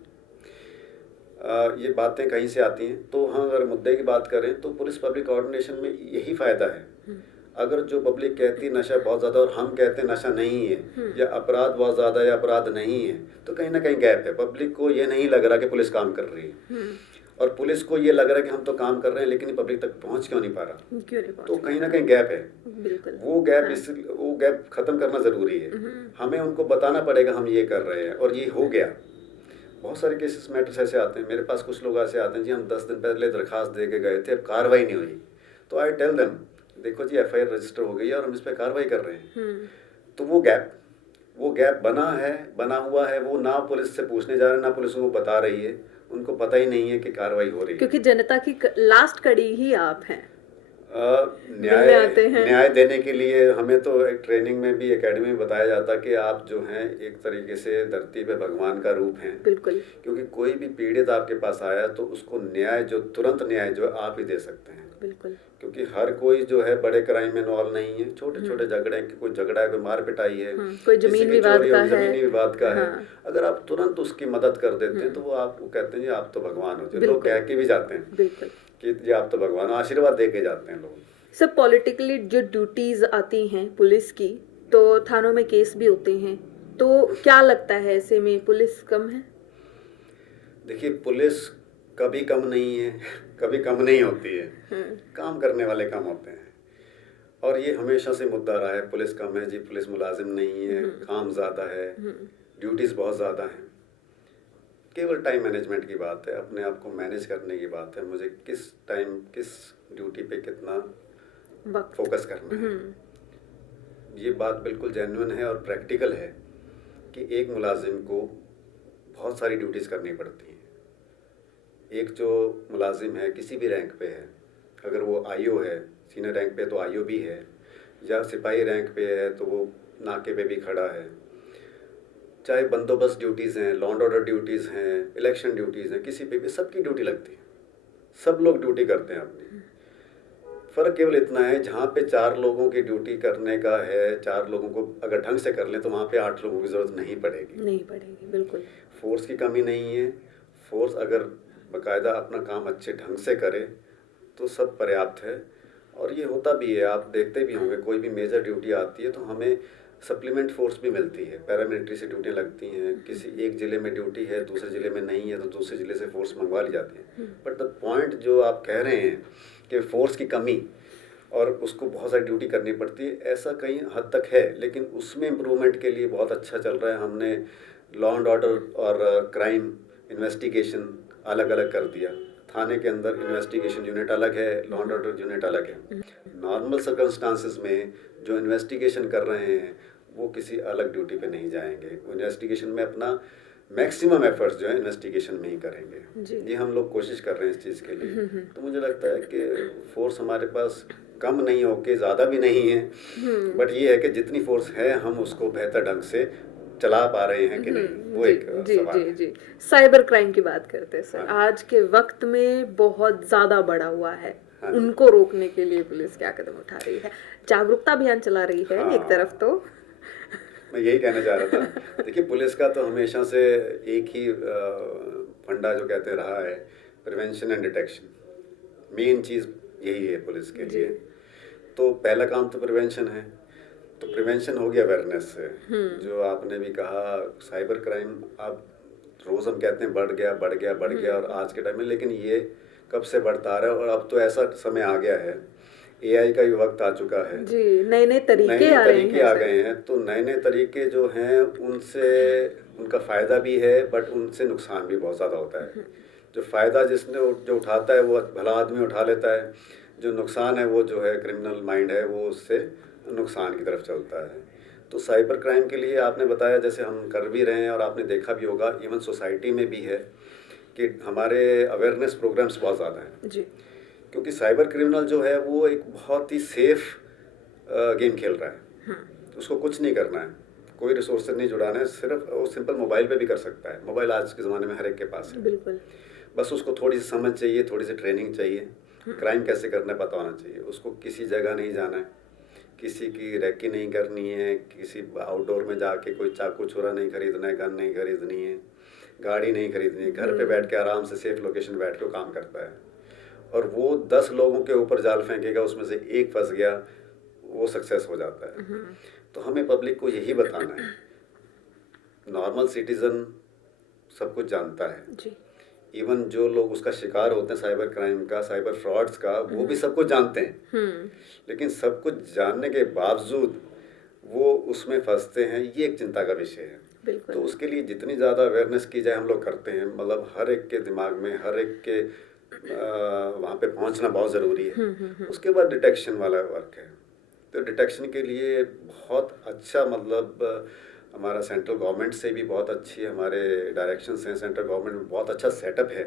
ये बातें कहीं से आती हैं। तो हाँ, अगर मुद्दे की बात करें तो पुलिस पब्लिक कोऑर्डिनेशन में यही फ़ायदा है। अगर जो पब्लिक कहती है नशा बहुत ज़्यादा और हम कहते हैं नशा नहीं है, या अपराध बहुत ज़्यादा या अपराध नहीं है, तो कहीं ना कहीं गैप है। पब्लिक को ये नहीं लग रहा कि पुलिस काम कर रही है, और पुलिस को ये लग रहा है कि हम तो काम कर रहे हैं, लेकिन ये पब्लिक तक पहुंच क्यों नहीं पा रहा। क्यों नहीं तो पहुंच कहीं ना कहीं गैप है। बिल्कुल। वो गैप खत्म करना जरूरी है। हमें उनको बताना पड़ेगा हम ये कर रहे हैं, और ये हो गया। बहुत सारे केसेस मैटर्स ऐसे आते हैं, मेरे पास कुछ लोग ऐसे आते हैं जी हम 10 दिन पहले दरखास्त दे के गए थे, अब कार्रवाई नहीं हुई। तो आई टेल देम, देखो जी एफआईआर रजिस्टर हो गई है और हम इस पर कार्रवाई कर रहे हैं। तो वो गैप बना हुआ है, वो ना पुलिस से पूछने जा रहे हैं, ना पुलिस उनको बता रही है, उनको पता ही नहीं है कि कार्रवाई हो रही है। क्योंकि जनता की लास्ट कड़ी ही आप हैं। न्याय आते हैं। न्याय देने के लिए हमें तो एक ट्रेनिंग में भी, एकेडमी में बताया जाता कि आप जो हैं एक तरीके से धरती पे भगवान का रूप हैं। बिल्कुल। क्योंकि कोई भी पीड़ित आपके पास आया तो उसको न्याय जो तुरंत न्याय जो आप ही दे सकते हैं। बिल्कुल। क्योंकि हर कोई जो है बड़े क्राइम में इन्वॉल्व नहीं है, छोटे छोटे झगड़े, कोई झगड़ा है, कोई मार पिटाई है, कोई जमीन विवाद का है, जमीनी विवाद का है, अगर आप तुरंत उसकी मदद कर देते हैं तो वो आपको कहते हैं जी आप तो भगवान हो। लोग कह के भी जाते हैं बिल्कुल कि जी आप तो भगवान हो, आशीर्वाद दे के जाते हैं लोग। सब पॉलिटिकली जो ड्यूटीज आती हैं पुलिस की, तो थानों में केस भी होते हैं, तो क्या लगता है ऐसे में पुलिस कम है? देखिए पुलिस कभी कम नहीं है, कभी कम नहीं होती है। काम करने वाले कम होते हैं, और ये हमेशा से मुद्दा रहा है, पुलिस कम है जी, पुलिस मुलाजिम नहीं है, काम ज़्यादा है, ड्यूटीज़ बहुत ज़्यादा हैं। केवल टाइम मैनेजमेंट की बात है, अपने आप को मैनेज करने की बात है, मुझे किस टाइम किस ड्यूटी पे कितना फोकस करना है। ये बात बिल्कुल जेन्युइन है और प्रैक्टिकल है कि एक मुलाजिम को बहुत सारी ड्यूटीज़ करनी पड़ती हैं। एक जो मुलाजिम है किसी भी रैंक पे है, अगर वो आईओ है, सीनियर रैंक पे तो आईओ भी है, या सिपाही रैंक पे है तो वो नाके पे भी खड़ा है, चाहे बंदोबस्त ड्यूटीज़ हैं, लॉ एंड ऑर्डर ड्यूटीज़ हैं, इलेक्शन ड्यूटीज़ हैं, किसी पे भी सबकी ड्यूटी लगती है, सब लोग ड्यूटी करते हैं अपनी। फ़र्क केवल इतना है, जहाँ पे 4 लोगों की ड्यूटी करने का है, 4 लोगों को अगर ढंग से कर लें तो वहाँ पे 8 लोगों की ज़रूरत नहीं पड़ेगी। बिल्कुल। फोर्स की कमी नहीं है। फोर्स अगर बाकायदा अपना काम अच्छे ढंग से करे तो सब पर्याप्त है, और ये होता भी है। आप देखते भी होंगे कोई भी मेजर ड्यूटी आती है तो हमें सप्लीमेंट फोर्स भी मिलती है, पैरामिलिट्री से ड्यूटियाँ लगती हैं। किसी एक ज़िले में ड्यूटी है, दूसरे ज़िले में नहीं है, तो दूसरे ज़िले से फोर्स मंगवा ली जाती है। बट द पॉइंट जो आप कह रहे हैं कि फोर्स की कमी और उसको बहुत सारी ड्यूटी करनी पड़ती है, ऐसा कहीं हद तक है, लेकिन उसमें इम्प्रूवमेंट के लिए बहुत अच्छा चल रहा है। हमने लॉ एंड ऑर्डर और क्राइम इन्वेस्टिगेशन अलग अलग कर दिया। थाने के अंदर इन्वेस्टिगेशन यूनिट अलग है, लॉ एंड ऑर्डर यूनिट अलग है। नॉर्मल सर्कमस्टांसिस में जो इन्वेस्टिगेशन कर रहे हैं वो किसी अलग ड्यूटी पे नहीं जाएंगे, वो इन्वेस्टिगेशन में अपना मैक्सिमम एफर्ट्स जो है इन्वेस्टिगेशन में ही करेंगे। ये हम लोग कोशिश कर रहे हैं इस चीज़ के लिए। तो मुझे लगता है कि फोर्स हमारे पास कम नहीं हो के ज़्यादा भी नहीं है, बट ये है कि जितनी फोर्स है हम उसको बेहतर ढंग से चला पा रहे हैं कि नहीं, वो एक सवाल है। जी। साइबर क्राइम की बात करते हैं सर। आज के वक्त में बहुत ज़्यादा बढ़ा हुआ है, उनको रोकने के लिए पुलिस क्या कदम उठा रही है? जागरूकता अभियान चला रही है एक तरफ, तो मैं यही कहना चाह रहा था। देखिए पुलिस का तो हमेशा से एक ही फंडा जो कहते रहा है, प्रिवेंशन एंड डिटेक्शन। मेन चीज़ यही है पुलिस के लिए। तो पहला काम तो प्रिवेंशन है, तो प्रिवेंशन हो गया अवेयरनेस से। जो आपने भी कहा साइबर क्राइम अब रोज़ हम कहते हैं बढ़ गया और आज के टाइम में, लेकिन ये कब से बढ़ता आ रहा है, और अब तो ऐसा समय आ गया है, एआई का भी वक्त आ चुका है जी, नए नए तरीके आ गए हैं। तो नए नए तरीके जो हैं उनसे उनका फ़ायदा भी है, बट उनसे नुकसान भी बहुत ज़्यादा होता है। जो फ़ायदा जो उठाता है वो भला आदमी उठा लेता है, जो नुकसान है वो जो है क्रिमिनल माइंड है वो उससे नुकसान की तरफ चलता है। तो साइबर क्राइम के लिए आपने बताया, जैसे हम कर भी रहे हैं और आपने देखा भी होगा, इवन सोसाइटी में भी है कि हमारे अवेयरनेस प्रोग्राम्स बहुत ज़्यादा हैं जी। क्योंकि साइबर क्रिमिनल जो है वो एक बहुत ही सेफ गेम खेल रहा है। उसको कुछ नहीं करना है, कोई रिसोर्सेज नहीं जुड़ाना है, सिर्फ वो सिंपल मोबाइल पे भी कर सकता है। मोबाइल आज के ज़माने में हर एक के पास है। बिल्कुल। बस उसको थोड़ी सी समझ चाहिए, थोड़ी सी ट्रेनिंग चाहिए, क्राइम कैसे करना पता होना चाहिए। उसको किसी जगह नहीं जाना है, किसी की रैकी नहीं करनी है, किसी आउटडोर में जाके कोई चाकू छुरा नहीं खरीदना है, गन नहीं खरीदनी है, गाड़ी नहीं खरीदनी है। घर पे बैठ के आराम से सेफ लोकेशन बैठ के काम करता है, और वो 10 लोगों के ऊपर जाल फेंकेगा, उसमें से एक फंस गया, वो सक्सेस हो जाता है। तो हमें पब्लिक को यही बताना है, नॉर्मल सिटीज़न सब कुछ जानता है जी। इवन जो लोग उसका शिकार होते हैं साइबर क्राइम का, साइबर फ्रॉड्स का, वो भी सब कुछ जानते हैं। लेकिन सब कुछ जानने के बावजूद वो उसमें फंसते हैं, ये एक चिंता का विषय है। तो उसके लिए जितनी ज़्यादा अवेयरनेस की जाए हम लोग करते हैं, मतलब हर एक के दिमाग में, हर एक के वहाँ पे पहुँचना बहुत ज़रूरी है। उसके बाद डिटेक्शन वाला वर्क है। तो डिटेक्शन के लिए बहुत अच्छा, मतलब हमारा सेंट्रल गवर्नमेंट से भी बहुत अच्छी हमारे डायरेक्शंस हैं, सेंट्रल गवर्नमेंट में बहुत अच्छा सेटअप है,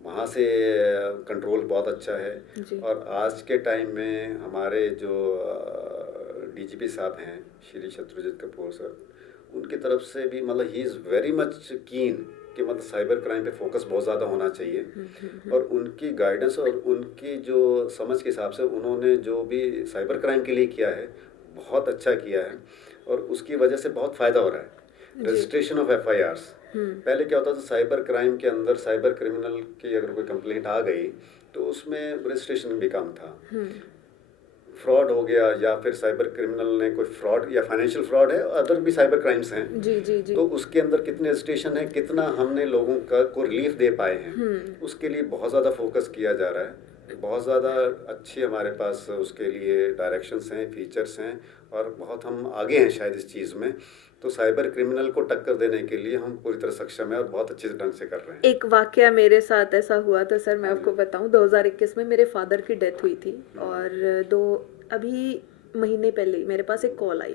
वहाँ से कंट्रोल बहुत अच्छा है। और आज के टाइम में हमारे जो डीजीपी साहब हैं श्री शत्रुजीत कपूर सर, उनकी तरफ से भी मतलब ही इज़ वेरी मच कीन कि मतलब साइबर क्राइम पे फोकस बहुत ज़्यादा होना चाहिए। और उनकी गाइडेंस और उनकी जो समझ के हिसाब से उन्होंने जो भी साइबर क्राइम के लिए किया है बहुत अच्छा किया है, और उसकी वजह से बहुत फ़ायदा हो रहा है। रजिस्ट्रेशन ऑफ FIRs, पहले क्या होता था साइबर क्राइम के अंदर, साइबर क्रिमिनल की अगर कोई कंप्लेंट आ गई तो उसमें रजिस्ट्रेशन भी कम था। फ्रॉड हो गया या फिर साइबर क्रिमिनल ने कोई फ्रॉड या फाइनेंशियल फ्रॉड है, अदर भी साइबर क्राइम्स हैं, जी। तो उसके अंदर कितने रजिस्ट्रेशन है, कितना हमने लोगों को रिलीफ दे पाए हैं, उसके लिए बहुत ज़्यादा फोकस किया जा रहा है। बहुत ज़्यादा अच्छी हमारे पास उसके लिए डायरेक्शंस हैं, फीचर्स हैं, और बहुत हम आगे हैं शायद इस चीज़ में। तो साइबर क्रिमिनल को टक्कर देने के लिए हम पूरी तरह सक्षम है और बहुत अच्छे ढंग से कर रहे हैं। एक वाकया मेरे साथ ऐसा हुआ था सर, मैं आपको बताऊं। 2021 में मेरे फादर की डेथ हुई थी, और अभी महीने पहले ही मेरे पास एक कॉल आई।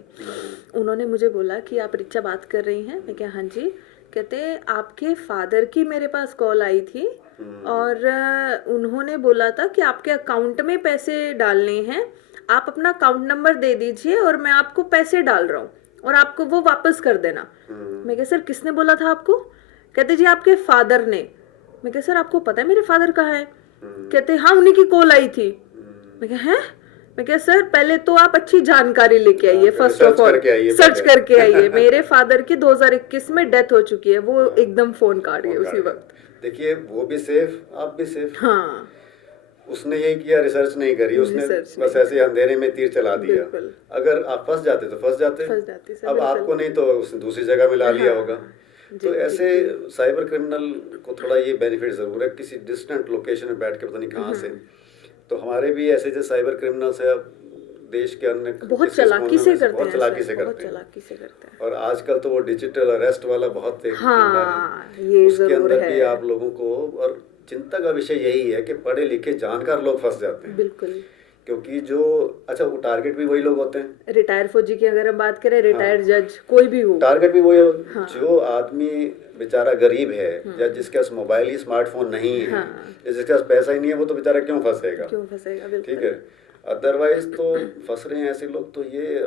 उन्होंने मुझे बोला कि आप रिचा बात कर रही हैं? मैं क्या, हाँ जी। कहते आपके फादर की मेरे पास कॉल आई थी और उन्होंने बोला था कि आपके अकाउंट में पैसे डालने हैं, आप अपना अकाउंट नंबर दे दीजिए और मैं आपको पैसे डाल रहा हूँ और आपको वो वापस कर देना। मैं कहा सर किसने बोला था आपको? कहते जी आपके फादर ने। मैं कहा सर आपको पता है मेरे फादर कहाँ है? कहते हाँ उन्हीं की कॉल आई थी। मैं कहा हैं? मैं कहा सर पहले तो आप अच्छी जानकारी लेके आइए, फर्स्ट ऑफ ऑल सर्च करके आइए। मेरे फादर की 2021 में डेथ हो चुकी है, वो एकदम फोन काट गए उसी वक्त। देखिए वो भी सेफ, आप भी सेफ। हाँ, उसने यही किया, रिसर्च नहीं करी उसने, बस ऐसे अंधेरे में तीर चला दिया। अगर आप फंस जाते तो फंस जाते, अब आपको नहीं तो उसने दूसरी जगह में ला लिया होगा। तो ऐसे साइबर क्रिमिनल को थोड़ा ये बेनिफिट जरूर है, किसी डिस्टेंट लोकेशन में बैठ के पता नहीं कहाँ से। तो हमारे भी ऐसे जो साइबर क्रिमिनल्स है देश के अन्य बहुत चलाकी से करते हैं, बहुत चलाकी से करते हैं। और आजकल तो वो डिजिटल अरेस्ट वाला बहुत एक उसके अंदर भी आप लोगों को, और चिंता का विषय यही है कि पढ़े लिखे जानकार लोग फंस जाते हैं। बिल्कुल, क्योंकि जो अच्छा वो टारगेट भी वही लोग होते हैं। रिटायर्ड फौजी की अगर हम बात करें, रिटायर्ड जज, कोई भी हो, टारगेट भी वही हो। जो आदमी बेचारा गरीब है या जिसके पास मोबाइल ही स्मार्टफोन नहीं है, जिसके पास पैसा ही नहीं है, वो तो बेचारा क्यों फंसेगा? ठीक है, अदरवाइज तो फंस रहे हैं ऐसे लोग। तो ये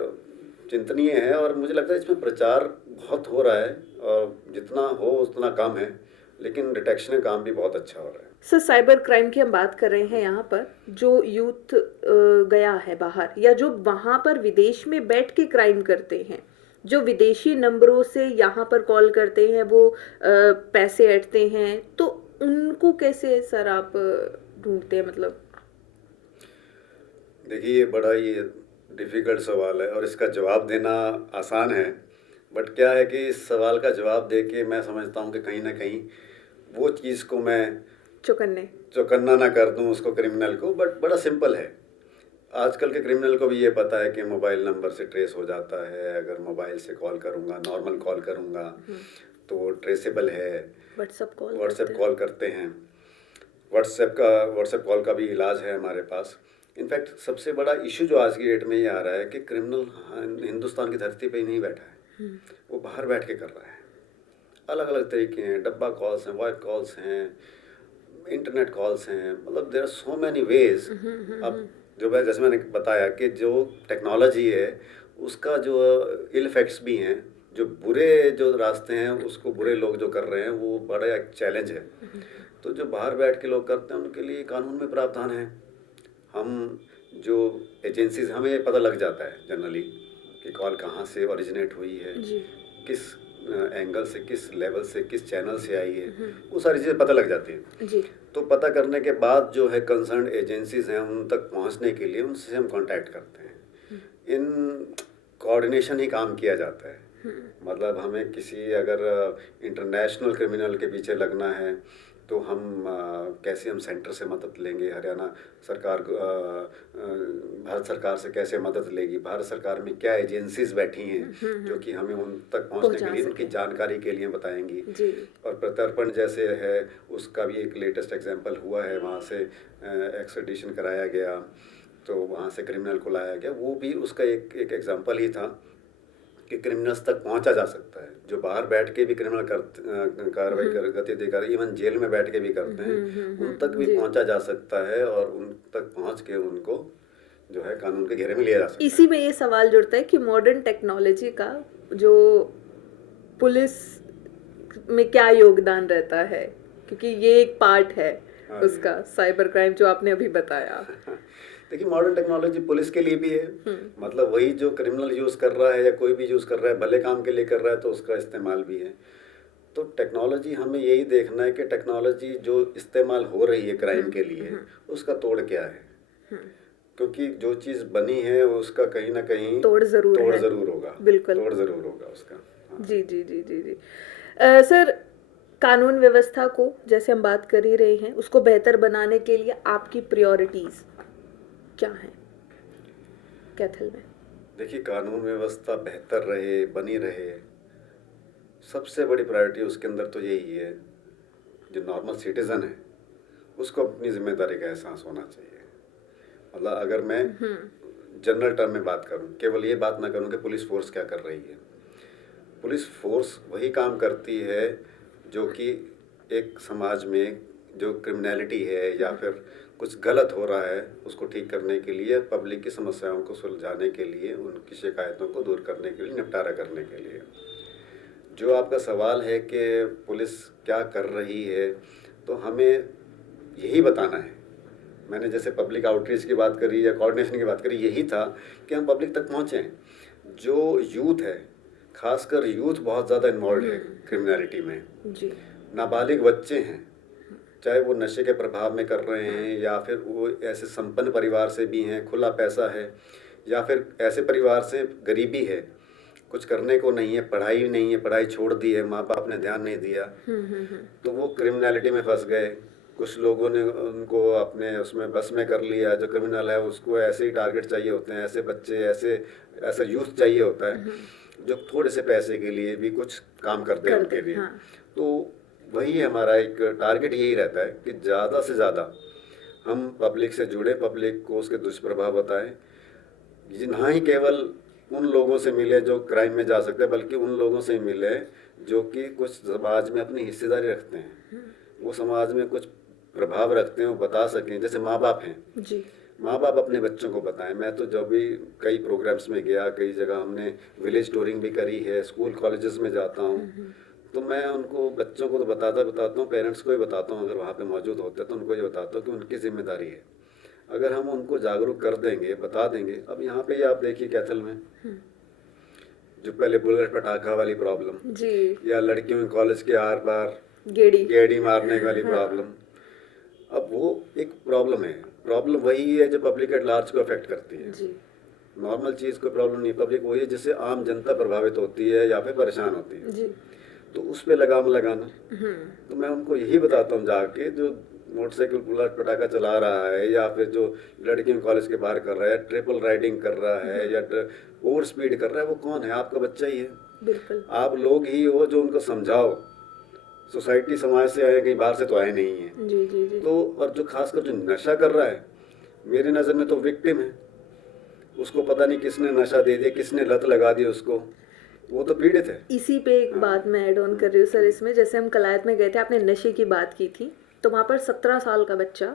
चिंतनीय है और मुझे लगता है इसमें प्रचार बहुत हो रहा है और जितना हो उतना कम है, लेकिन डिटेक्शन का काम भी बहुत अच्छा हो रहा है। सर साइबर क्राइम की हम बात कर रहे हैं यहाँ पर, जो यूथ गया है बाहर या जो वहाँ पर विदेश में बैठ के क्राइम करते हैं, जो विदेशी नंबरों से यहाँ पर कॉल करते हैं, वो पैसे ऐंठते हैं, तो उनको कैसे सर आप ढूंढते हैं? मतलब देखिए ये बड़ा ही डिफ़िकल्ट सवाल है और इसका जवाब देना आसान है, बट क्या है कि इस सवाल का जवाब दे के मैं समझता हूँ कि कहीं ना कहीं वो चीज़ को मैं चौकन्ना ना कर दूँ उसको, क्रिमिनल को। बट बड़ा सिंपल है, आजकल के क्रिमिनल को भी ये पता है कि मोबाइल नंबर से ट्रेस हो जाता है। अगर मोबाइल से कॉल करूँगा, नॉर्मल कॉल करूँगा तो वो ट्रेसेबल है। व्हाट्सएप कॉल करते हैं, व्हाट्सएप कॉल का भी इलाज है हमारे पास। इनफैक्ट सबसे बड़ा इशू जो आज की डेट में ये आ रहा है कि क्रिमिनल हिंदुस्तान की धरती पे ही नहीं बैठा है, वो बाहर बैठ के कर रहा है। अलग अलग तरीके हैं, डब्बा कॉल्स हैं, वॉइस कॉल्स हैं, इंटरनेट कॉल्स हैं, मतलब there are so many ways. अब जो मैं जैसे मैंने बताया कि जो टेक्नोलॉजी है उसका जो इल इफेक्ट्स भी हैं, जो बुरे जो रास्ते हैं उसको बुरे लोग जो कर रहे हैं वो बड़ा एक चैलेंज है। तो जो बाहर बैठ के लोग करते हैं उनके लिए कानून में प्रावधान है। हम जो एजेंसीज, हमें पता लग जाता है जनरली कि कॉल कहाँ से ओरिजिनेट हुई है, किस एंगल से, किस लेवल से, किस चैनल से आई है, वो सारी चीज़ें पता लग जाती हैं। तो पता करने के बाद जो है कंसर्न एजेंसीज हैं उन तक पहुंचने के लिए उनसे हम कांटेक्ट करते हैं। इन कोऑर्डिनेशन ही काम किया जाता है। मतलब हमें किसी अगर इंटरनेशनल क्रिमिनल के पीछे लगना है तो हम कैसे हम सेंटर से मदद लेंगे, हरियाणा सरकार भारत सरकार से कैसे मदद लेगी, भारत सरकार में क्या एजेंसीज बैठी हैं जो कि हमें उन तक पहुंचने के पहुंचा लिए उनकी सके। जानकारी के लिए बताएंगी। जी। और प्रत्यर्पण जैसे है उसका भी एक लेटेस्ट एग्जांपल हुआ है, वहाँ से एक्सट्रेडिशन कराया गया तो वहाँ से क्रिमिनल को लाया गया, वो भी उसका एक एग्जांपल ही था कि क्रिमिनल्स तक पहुंचा जा सकता है। जो बाहर बैठ के भी क्रिमिनल कार्रवाई गतिविधि कर, इवन जेल में बैठ के भी करते हैं, उन तक भी जी। पहुंचा जा सकता है और उन तक पहुंच के उनको जो है कानून के घेरे में लिया जा सकता इसी में ये सवाल जुड़ता है कि मॉडर्न टेक्नोलॉजी का जो पुलिस में क्या योगदान रहता है, क्योंकि ये एक पार्ट है हाँ जी। उसका, साइबर क्राइम जो आपने अभी बताया। है। देखिए मॉडर्न टेक्नोलॉजी पुलिस के लिए भी है, मतलब वही जो क्रिमिनल यूज़ कर रहा है या कोई भी यूज़ कर रहा है भले काम के लिए कर रहा है तो उसका इस्तेमाल भी है। तो टेक्नोलॉजी हमें यही देखना है कि टेक्नोलॉजी जो इस्तेमाल हो रही है क्राइम के लिए उसका तोड़ क्या है, क्योंकि जो चीज़ बनी है उसका कहीं ना कहीं तोड़ जरूर है। होगा, बिल्कुल। तोड़ ज़रूर होगा उसका। हाँ। जी जी जी जी जी। सर, कानून व्यवस्था को जैसे हम बात कर ही रहे हैं, उसको बेहतर बनाने के लिए आपकी प्रायोरिटीज क्या हैं कैथल में? देखिए कानून व्यवस्था बेहतर रहे, बनी रहे, सबसे बड़ी प्रायोरिटी उसके अंदर तो यही है, जो नॉर्मल सिटीज़न है उसको अपनी जिम्मेदारी का एहसास होना चाहिए। मतलब अगर मैं जनरल टर्म में बात करूं, केवल ये बात ना करूं कि पुलिस फोर्स क्या कर रही है। पुलिस फोर्स वही काम करती है जो कि एक समाज में जो क्रिमिनलिटी है या फिर कुछ गलत हो रहा है उसको ठीक करने के लिए, पब्लिक की समस्याओं को सुलझाने के लिए, उनकी शिकायतों को दूर करने के लिए, निपटारा करने के लिए। जो आपका सवाल है कि पुलिस क्या कर रही है, तो हमें यही बताना है। मैंने जैसे पब्लिक आउटरीच की बात करी या कोऑर्डिनेशन की बात करी, यही था कि हम पब्लिक तक पहुँचें। जो यूथ है, खासकर यूथ बहुत ज़्यादा इन्वॉल्व है क्रिमिनलिटी में। जी। नाबालिग बच्चे हैं, चाहे वो नशे के प्रभाव में कर रहे हैं या फिर वो ऐसे संपन्न परिवार से भी हैं, खुला पैसा है, या फिर ऐसे परिवार से गरीबी है, कुछ करने को नहीं है, पढ़ाई नहीं है, पढ़ाई छोड़ दी है, माँ बाप ने ध्यान नहीं दिया, तो वो क्रिमिनलिटी में फंस गए। कुछ लोगों ने उनको अपने उसमें बस में कर लिया। जो क्रिमिनल है उसको ऐसे ही टारगेट चाहिए होते हैं, ऐसे बच्चे, ऐसा यूथ चाहिए होता है जो थोड़े से पैसे के लिए भी कुछ काम करते हैं उनके लिए। हाँ। तो वही हमारा एक टारगेट यही रहता है कि ज़्यादा से ज़्यादा हम पब्लिक से जुड़े, पब्लिक को उसके दुष्प्रभाव बताएं, ना ही केवल उन लोगों से मिले जो क्राइम में जा सकते हैं, बल्कि उन लोगों से मिले जो कि कुछ समाज में अपनी हिस्सेदारी रखते हैं, वो समाज में कुछ प्रभाव रखते हैं, वो बता सकें। जैसे माँ बाप हैं जी। माँ बाप अपने बच्चों को बताएं। मैं तो जब भी कई प्रोग्राम्स में गया, कई जगह हमने विलेज टूरिंग भी करी है, स्कूल कॉलेजेस में जाता हूँ, तो मैं उनको बच्चों को तो बताता हूँ, पेरेंट्स को ही बताता हूँ, अगर वहाँ पे मौजूद होते हैं तो उनको ये बताता हूँ कि उनकी जिम्मेदारी है। अगर हम उनको जागरूक कर देंगे, बता देंगे। अब यहाँ पे ही आप देखिए कैथल में जो पहले बुलेट पटाखा वाली प्रॉब्लम जी। या लड़कियों के कॉलेज के आर पार गेड़ी गेड़ी मारने वाली प्रॉब्लम, अब वो एक प्रॉब्लम है। प्रॉब्लम वही है जो पब्लिक एट लार्ज को अफेक्ट करती है। जी। नॉर्मल चीज़ कोई प्रॉब्लम नहीं, पब्लिक वही है जिससे आम जनता प्रभावित होती है या फिर परेशान होती है। जी। तो उस पर लगाम लगाना, तो मैं उनको यही बताता हूँ जाके, जो मोटरसाइकिल बुलेट पटाखा चला रहा है या फिर जो लड़कियों कॉलेज के बाहर कर रहा है, ट्रिपल राइडिंग कर रहा है या ओवर स्पीड कर रहा है, वो कौन है? आपका बच्चा ही है। बिल्कुल। आप लोग ही हो जो उनको समझाओ। सोसाइटी समाज से आए, कहीं बाहर से तो आए नहीं है। जी जी जी। तो और जो खासकर जो नशा कर रहा है, मेरी नज़र में तो विक्टिम है। उसको पता नहीं किसने नशा दे दिया, किसने लत लगा दी उसको, वो तो पीड़ित है। इसी पे एक बात मैं ऐड ऑन कर रही हूँ सर इसमें। जैसे हम कलायत में गए थे, आपने नशे की बात की थी, तो वहाँ पर 17 साल का बच्चा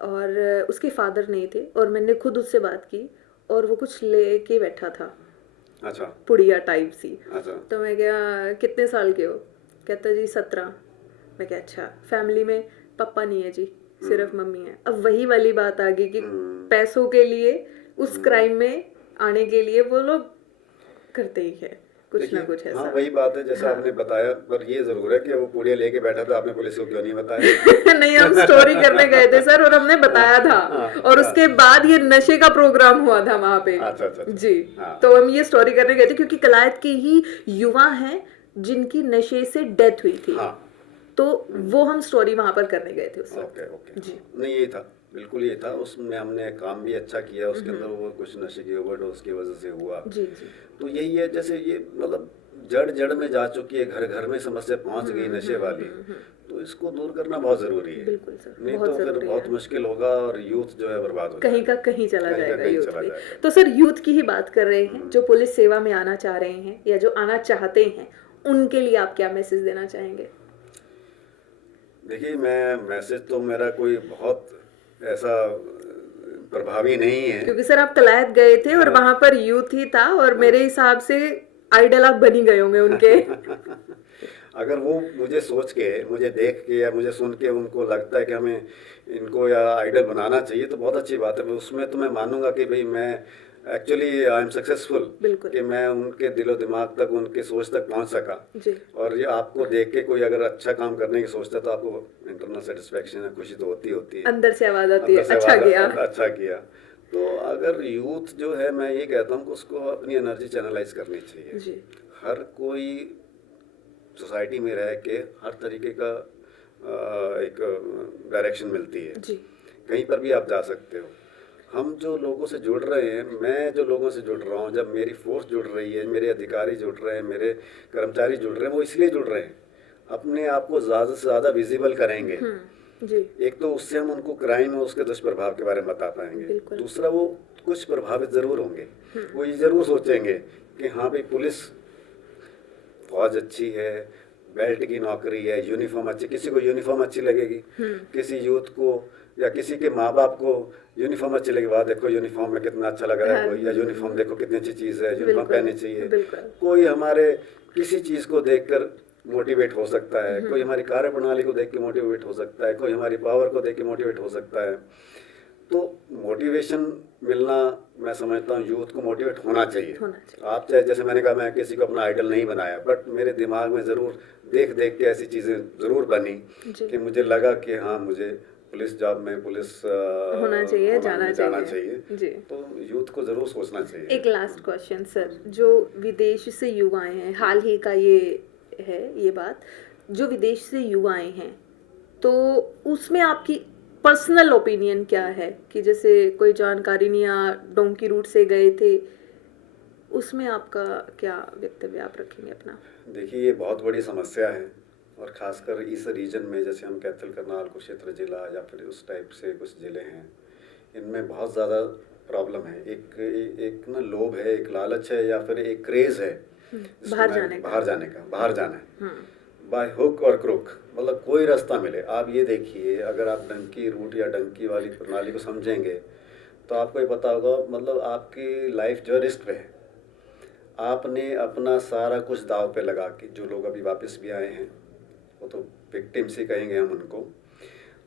और उसके फादर नहीं थे, और मैंने खुद उससे बात की, और वो कुछ लेके बैठा था, अच्छा पुड़िया टाइप सी। अच्छा। तो मैं क्या, कितने साल के हो? कहता जी 17। मैं क्या, अच्छा, फैमिली में पापा नहीं है जी, सिर्फ मम्मी है। अब वही वाली बात आ गई कि पैसों के लिए, उस क्राइम में आने के लिए वो लोग करते ही है। कुछ ना देखिए, कुछ हाँ ऐसा। वही बात है जैसा हाँ। आपने बताया, पर ये ज़रूर है कि वो पुड़िया लेके बैठा था, आपने पुलिस को क्यों नहीं बताया? नहीं, हम स्टोरी करने गए थे सर, और हमने बताया था, हाँ, और हाँ, उसके बाद ये नशे का प्रोग्राम हुआ था वहां पे। अच्छा अच्छा अच्छा, जी। हाँ तो हम ये स्टोरी करने गए थे क्योंकि कलायत के ही युवा हैं जिनकी नशे से डेथ हुई थी, हाँ, तो वो हम स्टोरी वहां पर करने गए थे उस ओके ओके, वक्त। जी। हाँ नहीं ये था, बिल्कुल ये था, उसमें हमने काम भी अच्छा किया, उसके अंदर वो कुछ नशे की ओवरडोज की वजह से हुआ। जी जी। तो यही है, जैसे ये मतलब जड़ जड़ में जा चुकी है, घर घर में समस्या पहुंच गई नशे वाली, तो इसको दूर करना बहुत ज़रूरी है, बिल्कुल सर, नहीं बहुत तो फिर जरूरी बहुत है। मुश्किल होगा और यूथ जो है बर्बाद हो कहीं जाएगा, का कहीं चला कहीं का जाएगा कहीं यूथ चला भी। जाएगा। तो सर यूथ की ही बात कर रहे हैं, जो पुलिस सेवा में आना चाह रहे हैं या जो आना चाहते हैं, उनके लिए आप क्या मैसेज देना चाहेंगे? देखिए, मैं मैसेज तो मेरा कोई बहुत ऐसा प्रभावी नहीं है। क्योंकि सर आप कलायत गए थे और हाँ, वहां पर यूथ ही था, और मेरे हाँ। हिसाब से आइडल आप बनी गए होंगे उनके। अगर वो मुझे सोच के, मुझे देख के या मुझे सुन के उनको लगता है कि हमें इनको या आइडल बनाना चाहिए, तो बहुत अच्छी बात है, उसमें तो मैं मानूंगा कि भाई मैं एक्चुअली आई एम सक्सेसफुल, बिल्कुल। कि मैं उनके दिलो दिमाग तक, उनके सोच तक पहुंच सका। जी। और ये आपको देख के कोई अगर अच्छा काम करने की सोचता है तो आपको इंटरनल सेटिस्फेक्शन है, खुशी तो होती है, अंदर से आवाज आती है, अंदर से अच्छा आवाज गया। अच्छा किया। तो अगर यूथ जो है, मैं ये कहता हूँ कि उसको अपनी एनर्जी चैनलाइज करनी चाहिए। जी। हर कोई सोसाइटी में रह के हर तरीके का एक डायरेक्शन मिलती है, जी। कहीं पर भी आप जा सकते हो। हम जो लोगों से जुड़ रहे हैं, मैं जो लोगों से जुड़ रहा हूँ, जब मेरी फोर्स जुड़ रही है, मेरे अधिकारी जुड़ रहे हैं, मेरे कर्मचारी जुड़ रहे हैं, वो इसलिए जुड़ रहे हैं, अपने आप को ज़्यादा से ज़्यादा विजिबल करेंगे। जी। एक तो उससे हम उनको क्राइम और उसके दुष्प्रभाव के बारे में बता पाएंगे, बिल्कुल। दूसरा वो कुछ प्रभावित ज़रूर होंगे, वो ये ज़रूर सोचेंगे कि हाँ भाई, पुलिस फौज अच्छी है, बेल्ट की नौकरी है, यूनिफॉर्म अच्छी, किसी को यूनिफॉर्म अच्छी लगेगी, किसी यूथ को या किसी के माँ बाप को यूनिफॉर्म अच्छी लगेगी, वाह देखो यूनिफॉर्म में कितना अच्छा लग रहा है कोई, या यूनिफॉर्म देखो कितनी अच्छी चीज़ है, यूनिफॉर्म बिल्कुल। पहननी चाहिए। बिल्कुल। कोई हमारे किसी चीज़ को देखकर मोटिवेट हो सकता है, कोई हमारी कार्य प्रणाली को देख के मोटिवेट हो सकता है, कोई हमारी पावर को देख के मोटिवेट हो सकता है। तो मोटिवेशन मिलना, मैं समझता हूँ यूथ को मोटिवेट होना चाहिए। होना चाहिए। आप चाहे, जैसे मैंने कहा, मैं किसी को अपना आइडल नहीं बनाया, बट मेरे दिमाग में ज़रूर देख देख के ऐसी चीज़ें ज़रूर बनी जी। कि मुझे लगा कि हाँ, मुझे पुलिस जॉब में, पुलिस होना चाहिए, जाना जाना चाहिए। चाहिए। जी। तो यूथ को ज़रूर सोचना चाहिए। एक लास्ट क्वेश्चन सर, जो विदेश से युवा आए हैं, हाल ही का ये है ये बात, जो विदेश से युवा आए हैं, तो उसमें आपकी पर्सनल ओपिनियन क्या है कि जैसे कोई जानकारी नहीं, या डोंकी रूट से गए थे, उसमें आपका क्या वक्तव्य आप रखेंगे अपना? देखिए, ये बहुत बड़ी समस्या है, और ख़ासकर इस रीजन में, जैसे हम कैथल करनाल कुरुक्षेत्र जिला या फिर उस टाइप से कुछ ज़िले हैं, इनमें बहुत ज़्यादा प्रॉब्लम है। एक ना लोभ है, एक लालच है, या फिर एक क्रेज़ है बाहर जाने का। बाहर जाने का, बाहर जाना है बाय हुक और क्रुक, मतलब कोई रास्ता मिले। आप ये देखिए, अगर आप डंकी रूट या डंकी वाली प्रणाली को समझेंगे तो आपको ये पता होगा, मतलब आपकी लाइफ जो रिस्क पे है, आपने अपना सारा कुछ दाव पे लगा के, जो लोग अभी वापस भी आए हैं, वो तो विक्टिम्स ही कहेंगे हम उनको,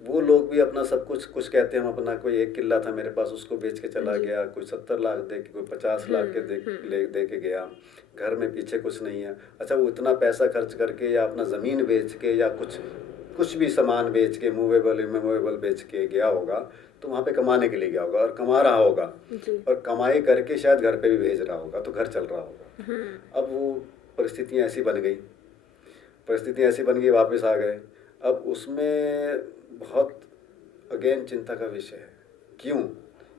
वो लोग भी अपना सब कुछ, कुछ कहते हैं हम अपना, कोई एक किला था मेरे पास, उसको बेच के चला गया, कोई 70 लाख दे के, कोई 50 लाख के दे के गया, घर में पीछे कुछ नहीं है। अच्छा, वो इतना पैसा खर्च करके या अपना ज़मीन बेच के या कुछ भी सामान बेच के, मूवेबल इमूवेबल बेच के गया होगा, तो वहाँ पे कमाने के लिए गया होगा और कमा रहा होगा, और कमाई करके शायद घर पे भी भेज रहा होगा, तो घर चल रहा होगा। अब वो परिस्थितियाँ ऐसी बन गई, वापस आ गए। अब उसमें बहुत अगेन चिंता का विषय है, क्यों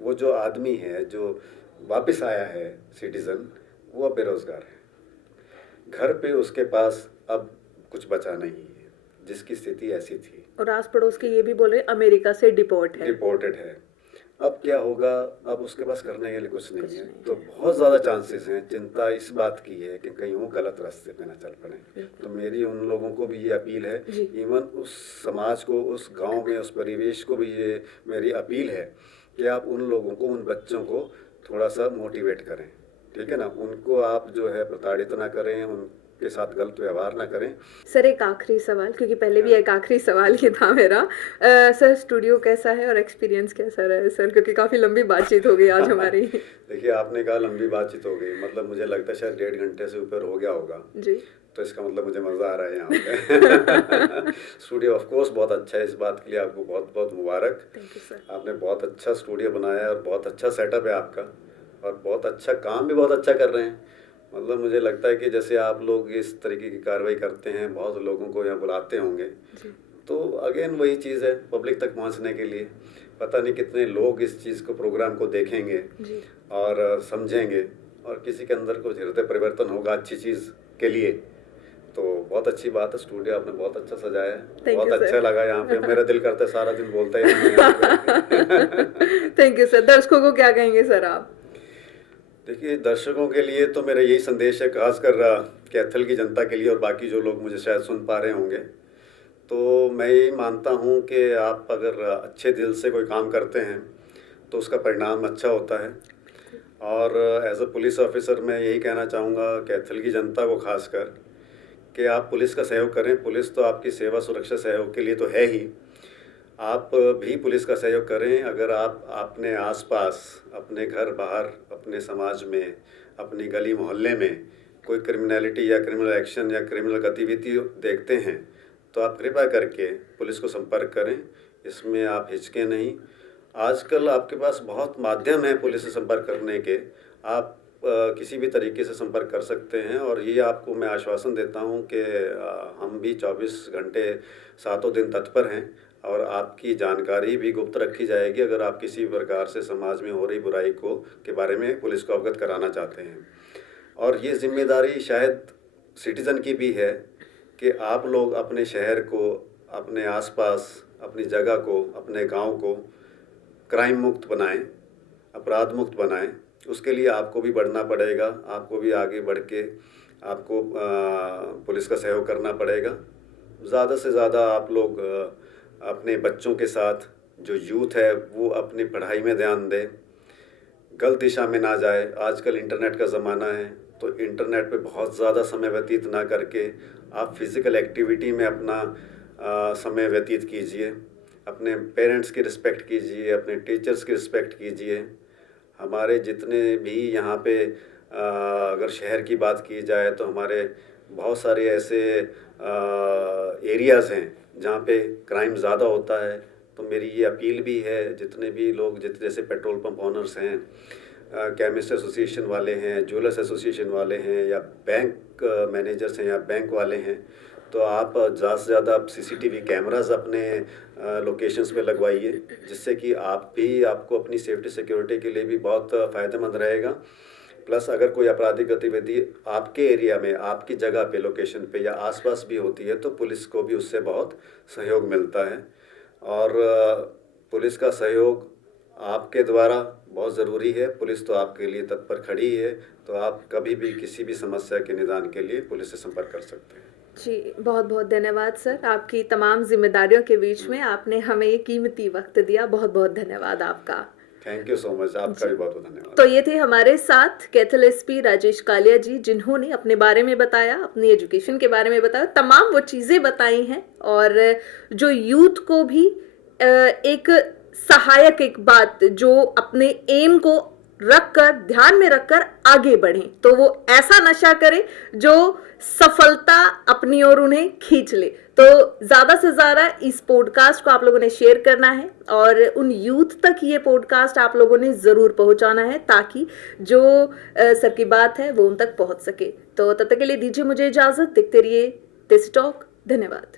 वो जो आदमी है जो वापस आया है सिटीज़न, वो अब बेरोज़गार है, घर पे उसके पास अब कुछ बचा नहीं है, जिसकी स्थिति ऐसी थी, और आस पड़ोस के ये भी बोल रहे अमेरिका से डिपोर्टेड है। अब क्या होगा? अब उसके पास करने के लिए कुछ नहीं है, तो बहुत ज़्यादा चांसेस हैं। चिंता इस बात की है कि कहीं वो गलत रास्ते पे ना चल पड़े। तो मेरी उन लोगों को भी ये अपील है, इवन उस समाज को, उस गांव में, उस परिवेश को भी ये मेरी अपील है कि आप उन लोगों को, उन बच्चों को थोड़ा सा मोटिवेट करें, ठीक है ना? उनको आप जो है प्रताड़ित ना करें, के साथ गलत व्यवहार ना करें। सर एक आखिरी सवाल, क्योंकि पहले भी एक आखिरी सवाल ही था मेरा। सर स्टूडियो कैसा है और एक्सपीरियंस कैसा रहा है सर, क्योंकि काफ़ी लंबी बातचीत हो गई आज हमारी। देखिए, आपने कहा लंबी बातचीत हो गई, मतलब मुझे लगता है शायद 1.5 घंटे से ऊपर हो गया होगा जी। तो इसका मतलब मुझे मज़ा आ रहा है यहाँ पे। स्टूडियो ऑफ कोर्स बहुत अच्छा है, इस बात के लिए आपको बहुत बहुत मुबारक। Thank you sir. आपने बहुत अच्छा स्टूडियो बनाया है और बहुत अच्छा सेटअप है आपका, और बहुत अच्छा काम भी बहुत अच्छा कर रहे हैं। मतलब मुझे लगता है कि जैसे आप लोग इस तरीके की कार्रवाई करते हैं, बहुत लोगों को यहाँ बुलाते होंगे, तो अगेन वही चीज़ है, पब्लिक तक पहुँचने के लिए पता नहीं कितने लोग इस चीज़ को, प्रोग्राम को देखेंगे जी। और समझेंगे, और किसी के अंदर कुछ हृदय परिवर्तन होगा अच्छी चीज़ के लिए। तो बहुत अच्छी बात है, स्टूडियो आपने बहुत अच्छा सजाया है, बहुत अच्छा लगा यहाँ पे। मेरा दिल करता है सारा दिन बोलता ही रहूं। Thank you sir. दर्शकों को क्या कहेंगे सर आप? देखिए, दर्शकों के लिए तो मेरा यही संदेश है, खासकर कैथल की जनता के लिए और बाकी जो लोग मुझे शायद सुन पा रहे होंगे, तो मैं यही मानता हूँ कि आप अगर अच्छे दिल से कोई काम करते हैं तो उसका परिणाम अच्छा होता है। और एज अ पुलिस ऑफिसर मैं यही कहना चाहूँगा कैथल की जनता को खासकर, कि आप पुलिस का सहयोग करें। पुलिस तो आपकी सेवा सुरक्षा सहयोग के लिए तो है ही, आप भी पुलिस का सहयोग करें। अगर आप अपने आसपास, अपने घर बाहर, अपने समाज में, अपनी गली मोहल्ले में कोई क्रिमिनलिटी या क्रिमिनल एक्शन या क्रिमिनल गतिविधि देखते हैं तो आप कृपया करके पुलिस को संपर्क करें, इसमें आप हिचकें नहीं। आजकल आपके पास बहुत माध्यम हैं पुलिस से संपर्क करने के, आप किसी भी तरीके से संपर्क कर सकते हैं। और ये आपको मैं आश्वासन देता हूँ कि हम भी 24 घंटे 7 दिन तत्पर हैं, और आपकी जानकारी भी गुप्त रखी जाएगी अगर आप किसी प्रकार से समाज में हो रही बुराई को के बारे में पुलिस को अवगत कराना चाहते हैं। और ये जिम्मेदारी शायद सिटीज़न की भी है कि आप लोग अपने शहर को, अपने आसपास, अपनी जगह को, अपने गांव को क्राइम मुक्त बनाएं, अपराध मुक्त बनाएं। उसके लिए आपको भी बढ़ना पड़ेगा, आपको भी आगे बढ़ के आपको पुलिस का सहयोग करना पड़ेगा। ज़्यादा से ज़्यादा आप लोग अपने बच्चों के साथ, जो यूथ है वो अपनी पढ़ाई में ध्यान दें, गलत दिशा में ना जाए। आजकल इंटरनेट का ज़माना है, तो इंटरनेट पे बहुत ज़्यादा समय व्यतीत ना करके आप फिज़िकल एक्टिविटी में अपना समय व्यतीत कीजिए। अपने पेरेंट्स की रिस्पेक्ट कीजिए, अपने टीचर्स की रिस्पेक्ट कीजिए। हमारे जितने भी यहाँ पे अगर शहर की बात की जाए तो हमारे बहुत सारे ऐसे एरियाज़ हैं जहाँ पे क्राइम ज़्यादा होता है। तो मेरी ये अपील भी है, जितने भी लोग, जैसे पेट्रोल पंप ऑनर्स हैं, केमिस्ट एसोसिएशन वाले हैं, ज्वेलर्स एसोसिएशन वाले हैं, या बैंक मैनेजर्स हैं, या बैंक वाले हैं, तो आप ज़्यादा से ज़्यादा आप CCTV कैमरास अपने लोकेशंस पे लगवाइए, जिससे कि आपको अपनी सेफ्टी सिक्योरिटी के लिए भी बहुत फ़ायदेमंद रहेगा। प्लस अगर कोई आपराधिक गतिविधि आपके एरिया में, आपकी जगह पे, लोकेशन पे या आसपास भी होती है तो पुलिस को भी उससे बहुत सहयोग मिलता है। और पुलिस का सहयोग आपके द्वारा बहुत ज़रूरी है। पुलिस तो आपके लिए तत्पर खड़ी है, तो आप कभी भी किसी भी समस्या के निदान के लिए पुलिस से संपर्क कर सकते हैं। जी, बहुत बहुत धन्यवाद सर। आपकी तमाम जिम्मेदारियों के बीच में आपने हमें ये कीमती वक्त दिया, बहुत बहुत धन्यवाद आपका। थैंक यू सो मच, आपका भी बहुत बहुत धन्यवाद। तो ये थे हमारे साथ कैथल SP राजेश कालिया जी, जिन्होंने अपने बारे में बताया, अपनी एजुकेशन के बारे में बताया, तमाम वो चीज़ें बताई हैं, और जो यूथ को भी एक सहायक, एक बात जो अपने एम को रखकर, ध्यान में रखकर आगे बढ़ें, तो वो ऐसा नशा करें जो सफलता अपनी ओर उन्हें खींच ले। तो ज़्यादा से ज़्यादा इस पॉडकास्ट को आप लोगों ने शेयर करना है, और उन यूथ तक ये पॉडकास्ट आप लोगों ने ज़रूर पहुंचाना है, ताकि जो सर की बात है वो उन तक पहुंच सके। तो तब तक के लिए दीजिए मुझे इजाज़त। देखते रहिए देसी टॉक। धन्यवाद।